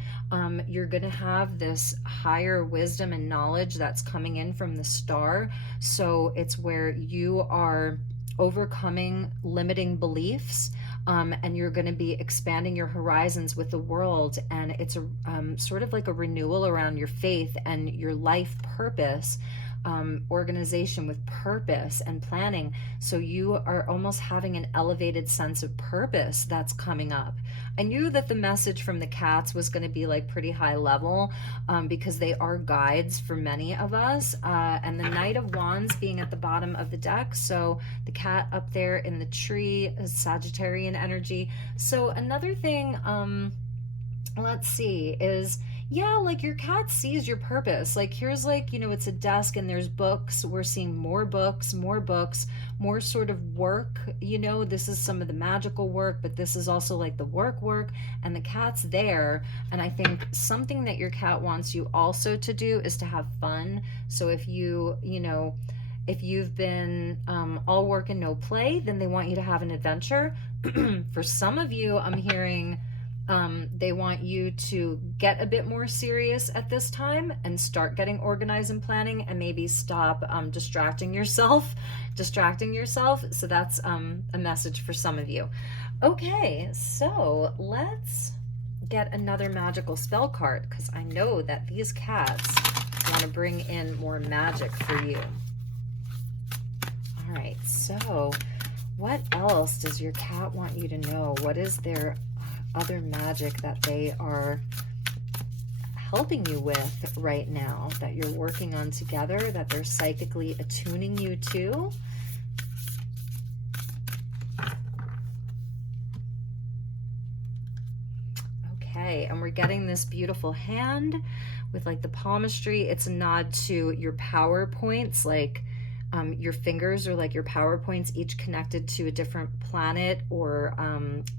You're going to have this higher wisdom and knowledge that's coming in from the star. So it's where you are overcoming limiting beliefs, and you're going to be expanding your horizons with the world. And it's a sort of like a renewal around your faith and your life purpose, organization with purpose and planning. So you are almost having an elevated sense of purpose that's coming up. I knew that the message from the cats was going to be like pretty high level, because they are guides for many of us, and the Knight of Wands being at the bottom of the deck. So the cat up there in the tree is Sagittarian energy. So another thing, let's see, is, Yeah, like your cat sees your purpose. Like here's like, it's a desk and there's books. We're seeing more books, more books, more sort of work. This is some of the magical work, but this is also like the work, and the cat's there. And I think something that your cat wants you also to do is to have fun. So if you've been all work and no play, then they want you to have an adventure. For some of you, I'm hearing they want you to get a bit more serious at this time and start getting organized and planning, and maybe stop distracting yourself. So that's a message for some of you. Okay, so let's get another magical spell card, because I know that these cats want to bring in more magic for you. All right, so what else does your cat want you to know? What is their other magic that they are helping you with right now, that you're working on together, that they're psychically attuning you to? Okay, and we're getting this beautiful hand with like the palmistry. It's a nod to your power points, like your fingers are like your power points, each connected to a different planet or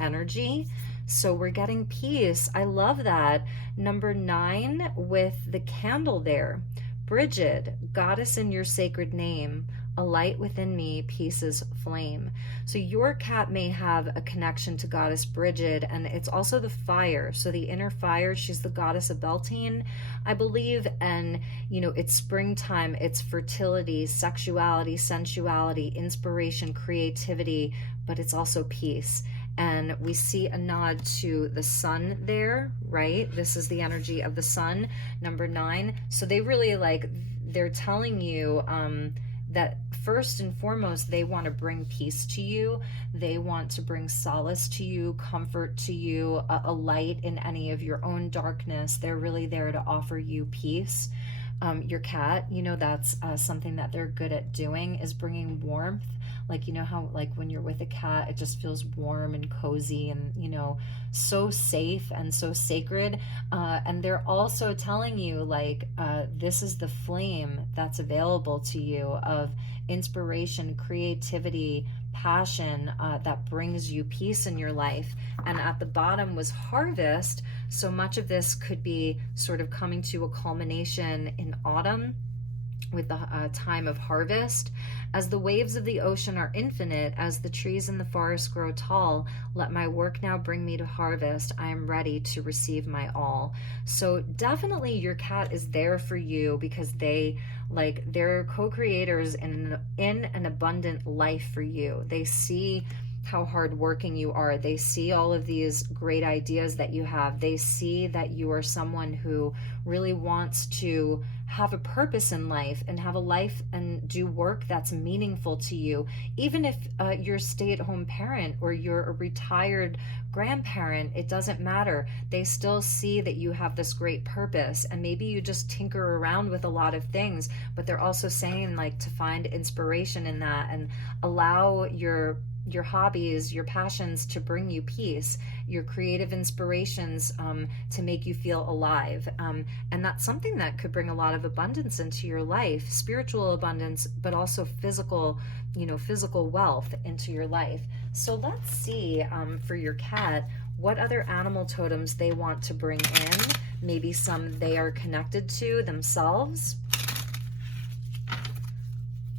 energy. So we're getting peace. I love that. Number 9 with the candle there. Bridget, goddess in your sacred name, a light within me, peace's flame. So your cat may have a connection to goddess Bridget, and it's also the fire. So the inner fire, she's the goddess of Beltane, I believe. And it's springtime, it's fertility, sexuality, sensuality, inspiration, creativity, but it's also peace. And we see a nod to the sun there, right? This is the energy of the sun, number 9. So they really they're telling you that first and foremost, they want to bring peace to you. They want to bring solace to you, comfort to you, a light in any of your own darkness. They're really there to offer you peace. Your cat, that's something that they're good at doing, is bringing warmth. Like, how like when you're with a cat, it just feels warm and cozy and, so safe and so sacred. And they're also telling you this is the flame that's available to you of inspiration, creativity, passion, that brings you peace in your life. And at the bottom was harvest. So much of this could be sort of coming to a culmination in autumn with the time of harvest. As the waves of the ocean are infinite, as the trees in the forest grow tall, let my work now bring me to harvest. I am ready to receive my all. So definitely your cat is there for you, because they're co-creators in an abundant life for you. They see how hardworking you are. They see all of these great ideas that you have. They see that you are someone who really wants to have a purpose in life and have a life and do work that's meaningful to you. Even if you're a stay-at-home parent or you're a retired grandparent, it doesn't matter. They still see that you have this great purpose, and maybe you just tinker around with a lot of things, but they're also saying to find inspiration in that and allow your hobbies, your passions to bring you peace, your creative inspirations to make you feel alive. And that's something that could bring a lot of abundance into your life, spiritual abundance, but also physical wealth into your life. So let's see for your cat, what other animal totems they want to bring in. Maybe some they are connected to themselves.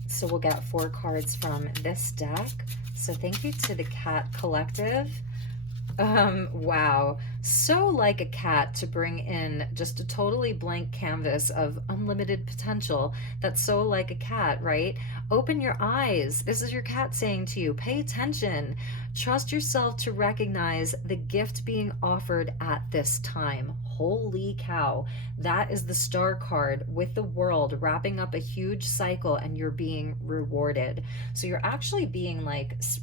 So we'll get 4 cards from this deck. So thank you to the Cat Collective. Wow, so like a cat to bring in just a totally blank canvas of unlimited potential. That's so like a cat, right? Open your eyes. This is your cat saying to you, pay attention. Trust yourself to recognize the gift being offered at this time. Holy cow. That is the Star card with the world wrapping up a huge cycle, and you're being rewarded. So you're actually being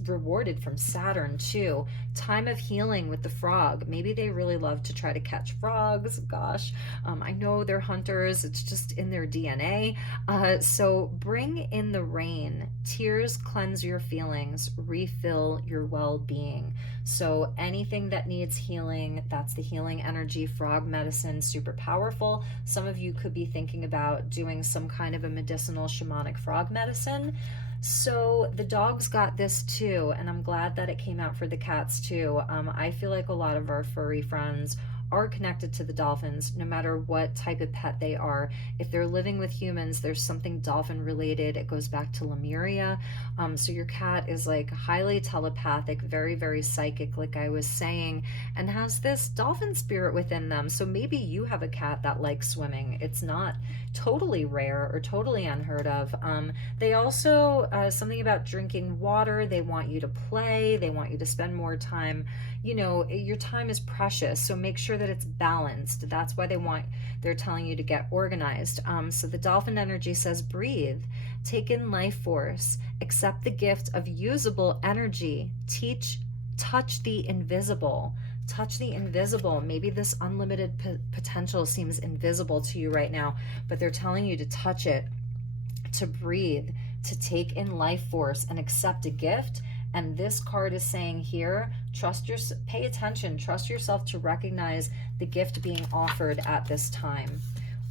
rewarded from Saturn too. Time of healing with the frog. Maybe they really love to try to catch frogs. Gosh, I know they're hunters. It's just in their DNA. So bring in the rain. Tears cleanse your feelings. Refill your well-being. So anything that needs healing, that's the healing energy. Frog medicine, super powerful. Some of you could be thinking about doing some kind of a medicinal shamanic frog medicine. So the dogs got this too, and I'm glad that it came out for the cats too. I feel like a lot of our furry friends are connected to the dolphins, no matter what type of pet they are. If they're living with humans, there's something dolphin related. It goes back to Lemuria. So your cat is like highly telepathic, very, very psychic, like I was saying, and has this dolphin spirit within them. So maybe you have a cat that likes swimming. It's not totally rare or totally unheard of. They also, something about drinking water. They want you to play. They want you to spend more time. You know, your time is precious, so make sure that it's balanced. That's why they're telling you to get organized. So the dolphin energy says breathe, take in life force, accept the gift of usable energy, touch the invisible. Touch the invisible. Maybe this unlimited potential seems invisible to you right now, but they're telling you to touch it, to breathe, to take in life force and accept a gift. And this card is saying here, pay attention, trust yourself to recognize the gift being offered at this time.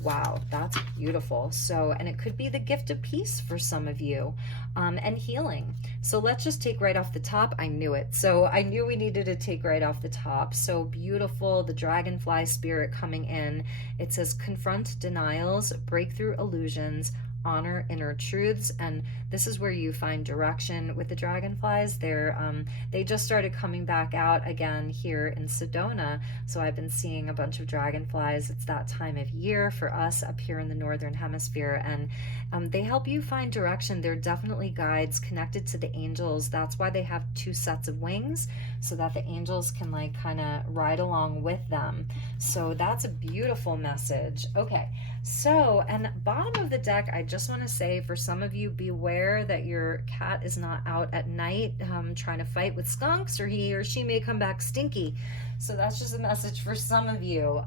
Wow, that's beautiful. So, and it could be the gift of peace for some of you, and healing. So let's just take right off the top. I knew it. So I knew we needed to take right off the top. So beautiful, the dragonfly spirit coming in. It says confront denials, break through illusions, honor inner truths. And this is where you find direction with the dragonflies. They just started coming back out again here in Sedona, so I've been seeing a bunch of dragonflies. It's that time of year for us up here in the northern hemisphere, and they help you find direction. They're definitely guides connected to the angels. That's why they have two sets of wings, so that the angels can like kind of ride along with them. So that's a beautiful message. Okay, so, and bottom of the deck, I just want to say for some of you, beware that your cat is not out at night trying to fight with skunks, or he or she may come back stinky. So that's just a message for some of you.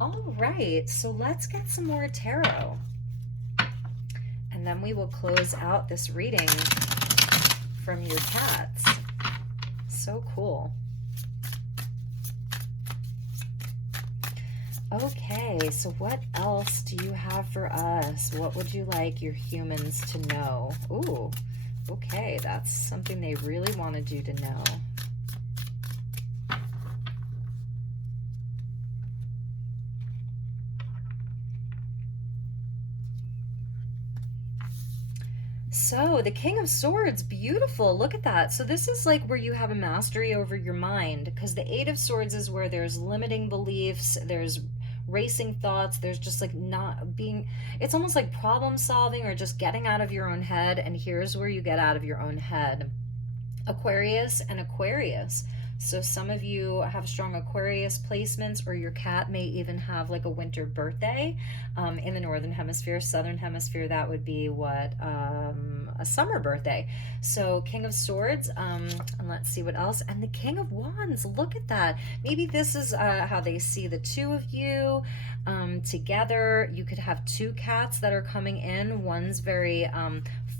All right, so let's get some more tarot. And then we will close out this reading from your cats. So cool. Okay, so what else do you have for us? What would you like your humans to know? Ooh, okay, that's something they really wanted you to know. So the King of Swords, beautiful. Look at that. So this is like where you have a mastery over your mind, because the Eight of Swords is where there's limiting beliefs, there's racing thoughts, there's just like not being, it's almost like problem solving or just getting out of your own head. And here's where you get out of your own head. Aquarius and Aquarius. So some of you have strong Aquarius placements, or your cat may even have like a winter birthday. In the northern hemisphere, southern hemisphere, that would be what, a summer birthday. So King of Swords, and let's see what else. And the King of Wands, look at that. Maybe this is how they see the two of you together. You could have two cats that are coming in. One's very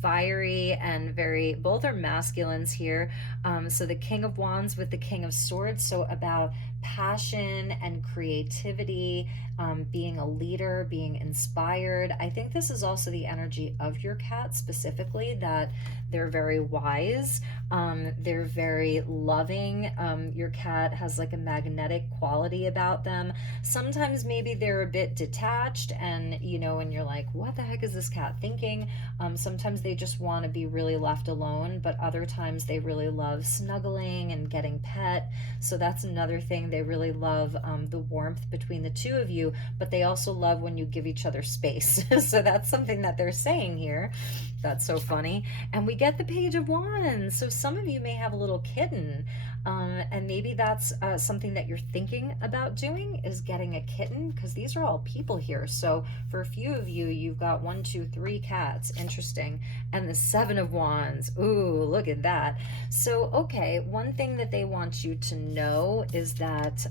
fiery and both are masculines here. So the King of Wands with the King of Swords, so about passion and creativity, being a leader, being inspired. I think this is also the energy of your cat specifically, that they're very wise, they're very loving. Your cat has like a magnetic quality about them. Sometimes maybe they're a bit detached, and you know, and you're like, what the heck is this cat thinking? Sometimes they just want to be really left alone, but other times they really love snuggling and getting pet. So that's another thing. They really love the warmth between the two of you, but they also love when you give each other space. So that's something that they're saying here. That's so funny. And we get the Page of Wands. So some of you may have a little kitten, and maybe that's something that you're thinking about doing, is getting a kitten, because these are all people here. So for a few of you, you've got 1, 2, 3 cats. Interesting. And the Seven of Wands. Ooh, look at that. So, okay, one thing that they want you to know is that,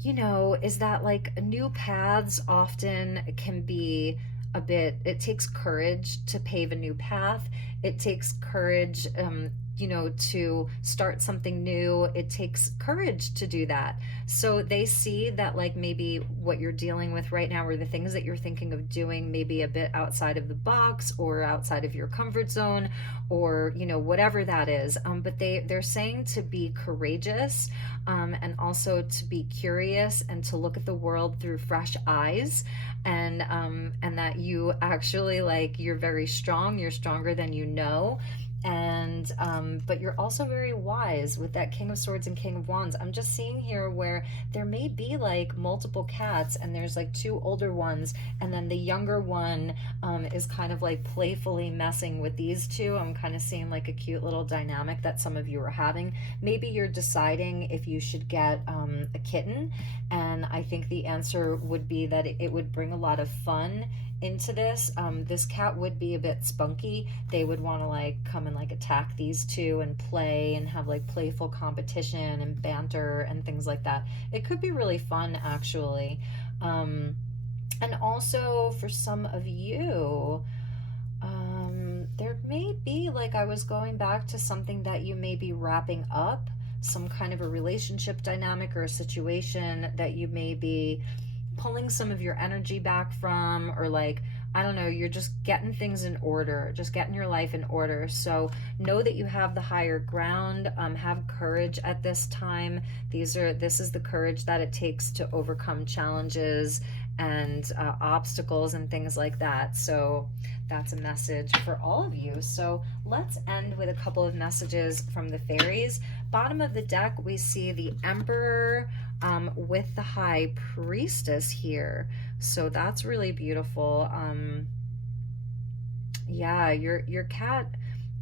you know, is that like new paths often can be it takes courage to pave a new path. It takes courage to start something new, it takes courage to do that. So they see that, like, maybe what you're dealing with right now, or the things that you're thinking of doing, maybe a bit outside of the box or outside of your comfort zone, or whatever that is. But they're saying to be courageous, and also to be curious and to look at the world through fresh eyes, and that you actually, like, you're very strong, you're stronger than you know. And but you're also very wise with that King of Swords and King of Wands. I'm just seeing here where there may be like multiple cats, and there's like two older ones, and then the younger one is kind of like playfully messing with these two. I'm kind of seeing like a cute little dynamic that some of you are having. Maybe you're deciding if you should get a kitten, and I think the answer would be that it would bring a lot of fun into this. This cat would be a bit spunky. They would want to like come and like attack these two and play and have like playful competition and banter and things like that. It could be really fun, actually. And also for some of you, there may be, like, I was going back to something that you may be wrapping up, some kind of a relationship dynamic or a situation that you may be pulling some of your energy back from, or like, I don't know, you're just getting things in order, just getting your life in order. So know that you have the higher ground. Have courage at this time. This is the courage that it takes to overcome challenges and obstacles and things like that. So that's a message for all of you. So let's end with a couple of messages from the fairies. Bottom of the deck, we see the Emperor with the High Priestess here. So that's really beautiful. Yeah, your cat,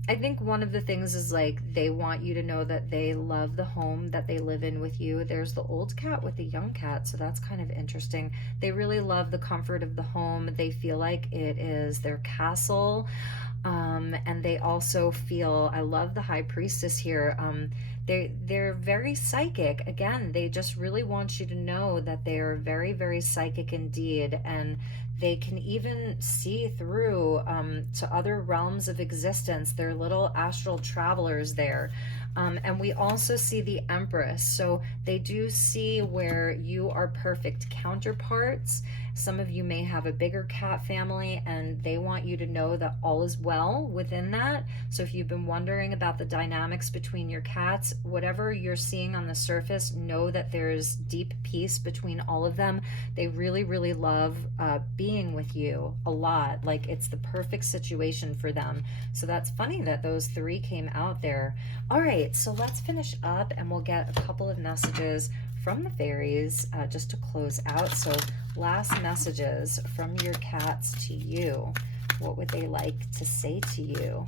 I think one of the things is like they want you to know that they love the home that they live in with you. There's the old cat with the young cat, so that's kind of interesting. They really love the comfort of the home. They feel like it is their castle. And they also feel, I love the High Priestess here. They're very psychic. Again, they just really want you to know that they are very, very psychic indeed, and they can even see through to other realms of existence. They're little astral travelers there. And we also see the Empress. So they do see where you are perfect counterparts. Some of you may have a bigger cat family, and they want you to know that all is well within that. So if you've been wondering about the dynamics between your cats, whatever you're seeing on the surface, know that there's deep peace between all of them. They really, really love being with you a lot. Like, it's the perfect situation for them. So that's funny that those three came out there. All right, so let's finish up, and we'll get a couple of messages from the fairies just to close out. So last messages from your cats to you. What would they like to say to you?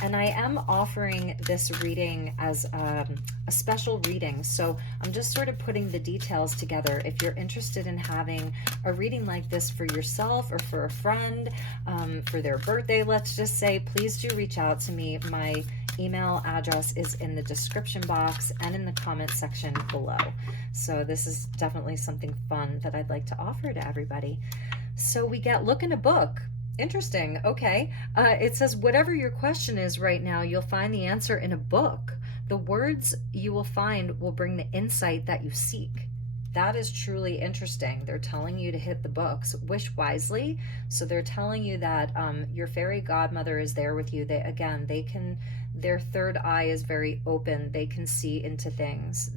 And I am offering this reading as a special reading. So I'm just sort of putting the details together. If you're interested in having a reading like this for yourself or for a friend, for their birthday, let's just say, please do reach out to me. My email address is in the description box and in the comment section below. So this is definitely something fun that I'd like to offer to everybody. So we get look in a book. Interesting. Okay. It says, whatever your question is right now, you'll find the answer in a book. The words you will find will bring the insight that you seek. That is truly interesting. They're telling you to hit the books. Wish wisely. So they're telling you that your fairy godmother is there with you. Their third eye is very open. They can see into things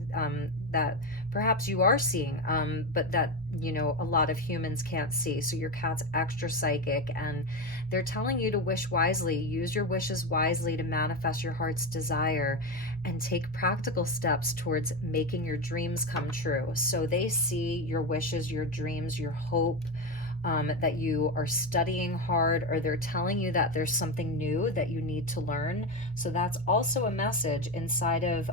that perhaps you are seeing, but that, a lot of humans can't see. So your cat's extra psychic, and they're telling you to wish wisely. Use your wishes wisely to manifest your heart's desire and take practical steps towards making your dreams come true. So they see your wishes, your dreams, your hope, that you are studying hard, or they're telling you that there's something new that you need to learn. So that's also a message inside of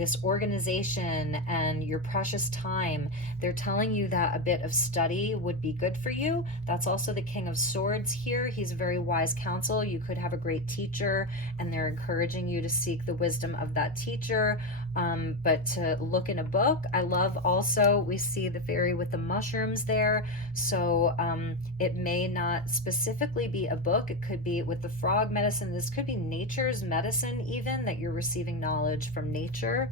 this organization and your precious time. They're telling you that a bit of study would be good for you. That's also the King of Swords here. He's a very wise counsel. You could have a great teacher, and they're encouraging you to seek the wisdom of that teacher. But to look in a book. I love also, we see the fairy with the mushrooms there. So it may not specifically be a book. It could be with the frog medicine. This could be nature's medicine even, that you're receiving knowledge from nature.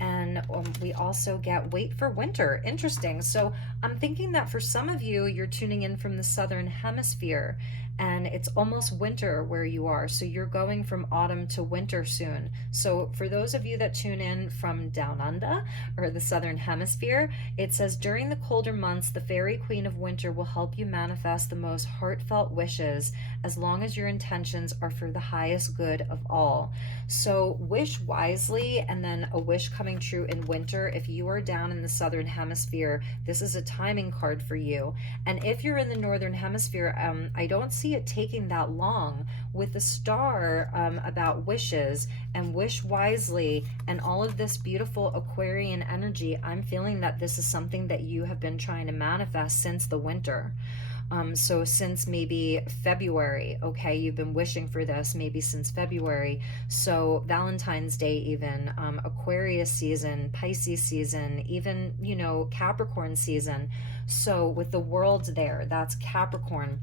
And we also get wait for winter. Interesting. So I'm thinking that for some of you, you're tuning in from the southern hemisphere, and it's almost winter where you are. So you're going from autumn to winter soon. So for those of you that tune in from down under, or the southern hemisphere, it says during the colder months, the fairy queen of winter will help you manifest the most heartfelt wishes, as long as your intentions are for the highest good of all. So wish wisely, and then a wish coming true in winter. If you are down in the southern hemisphere, this is a timing card for you. And if you're in the northern hemisphere, I don't see it taking that long. With the star about wishes and wish wisely and all of this beautiful Aquarian energy, I'm feeling that this is something that you have been trying to manifest since the winter. So since maybe February, okay, you've been wishing for this maybe since February. So Valentine's Day even, Aquarius season, Pisces season, even, you know, Capricorn season. So with the world there, that's Capricorn.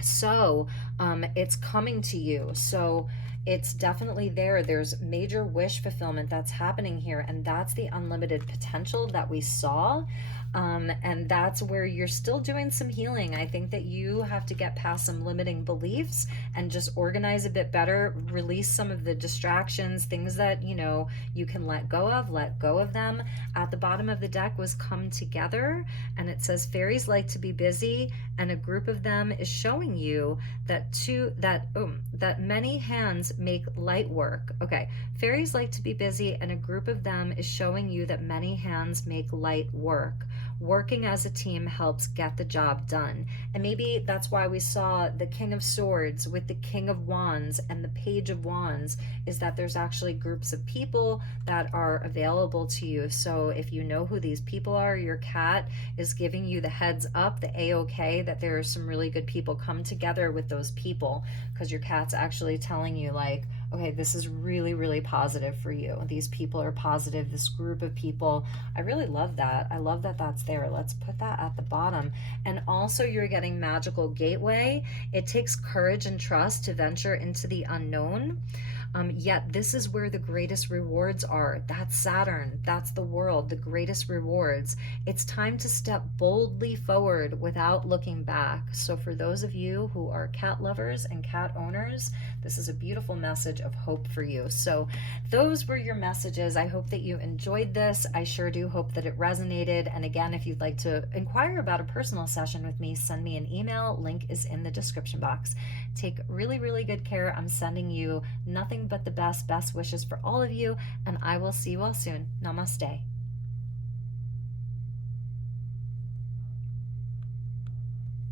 So it's coming to you. So it's definitely there. There's major wish fulfillment that's happening here, and that's the unlimited potential that we saw. And that's where you're still doing some healing. I think that you have to get past some limiting beliefs and just organize a bit better, release some of the distractions, things that, you know, you can let go of them. At the bottom of the deck was come together, and it says fairies like to be busy, and a group of them is showing you that many hands make light work. Okay, fairies like to be busy, and a group of them is showing you that many hands make light work. Working as a team helps get the job done. And maybe that's why we saw the King of Swords with the King of Wands and the Page of Wands, is that there's actually groups of people that are available to you. So if you know who these people are, your cat is giving you the heads up, the A-OK, that there are some really good people. Come together with those people, because your cat's actually telling you, like, okay, this is really, really positive for you. These people are positive, this group of people. I really love that. I love that that's there. Let's put that at the bottom. And also, you're getting magical gateway. It takes courage and trust to venture into the unknown. Yet this is where the greatest rewards are. That's Saturn. That's the world, the greatest rewards. It's time to step boldly forward without looking back. So for those of you who are cat lovers and cat owners, this is a beautiful message of hope for you. So those were your messages. I hope that you enjoyed this. I sure do hope that it resonated. And again, if you'd like to inquire about a personal session with me, send me an email. Link is in the description box. Take really, really good care. I'm sending you nothing but the best wishes for all of you, and I will see you all soon. Namaste.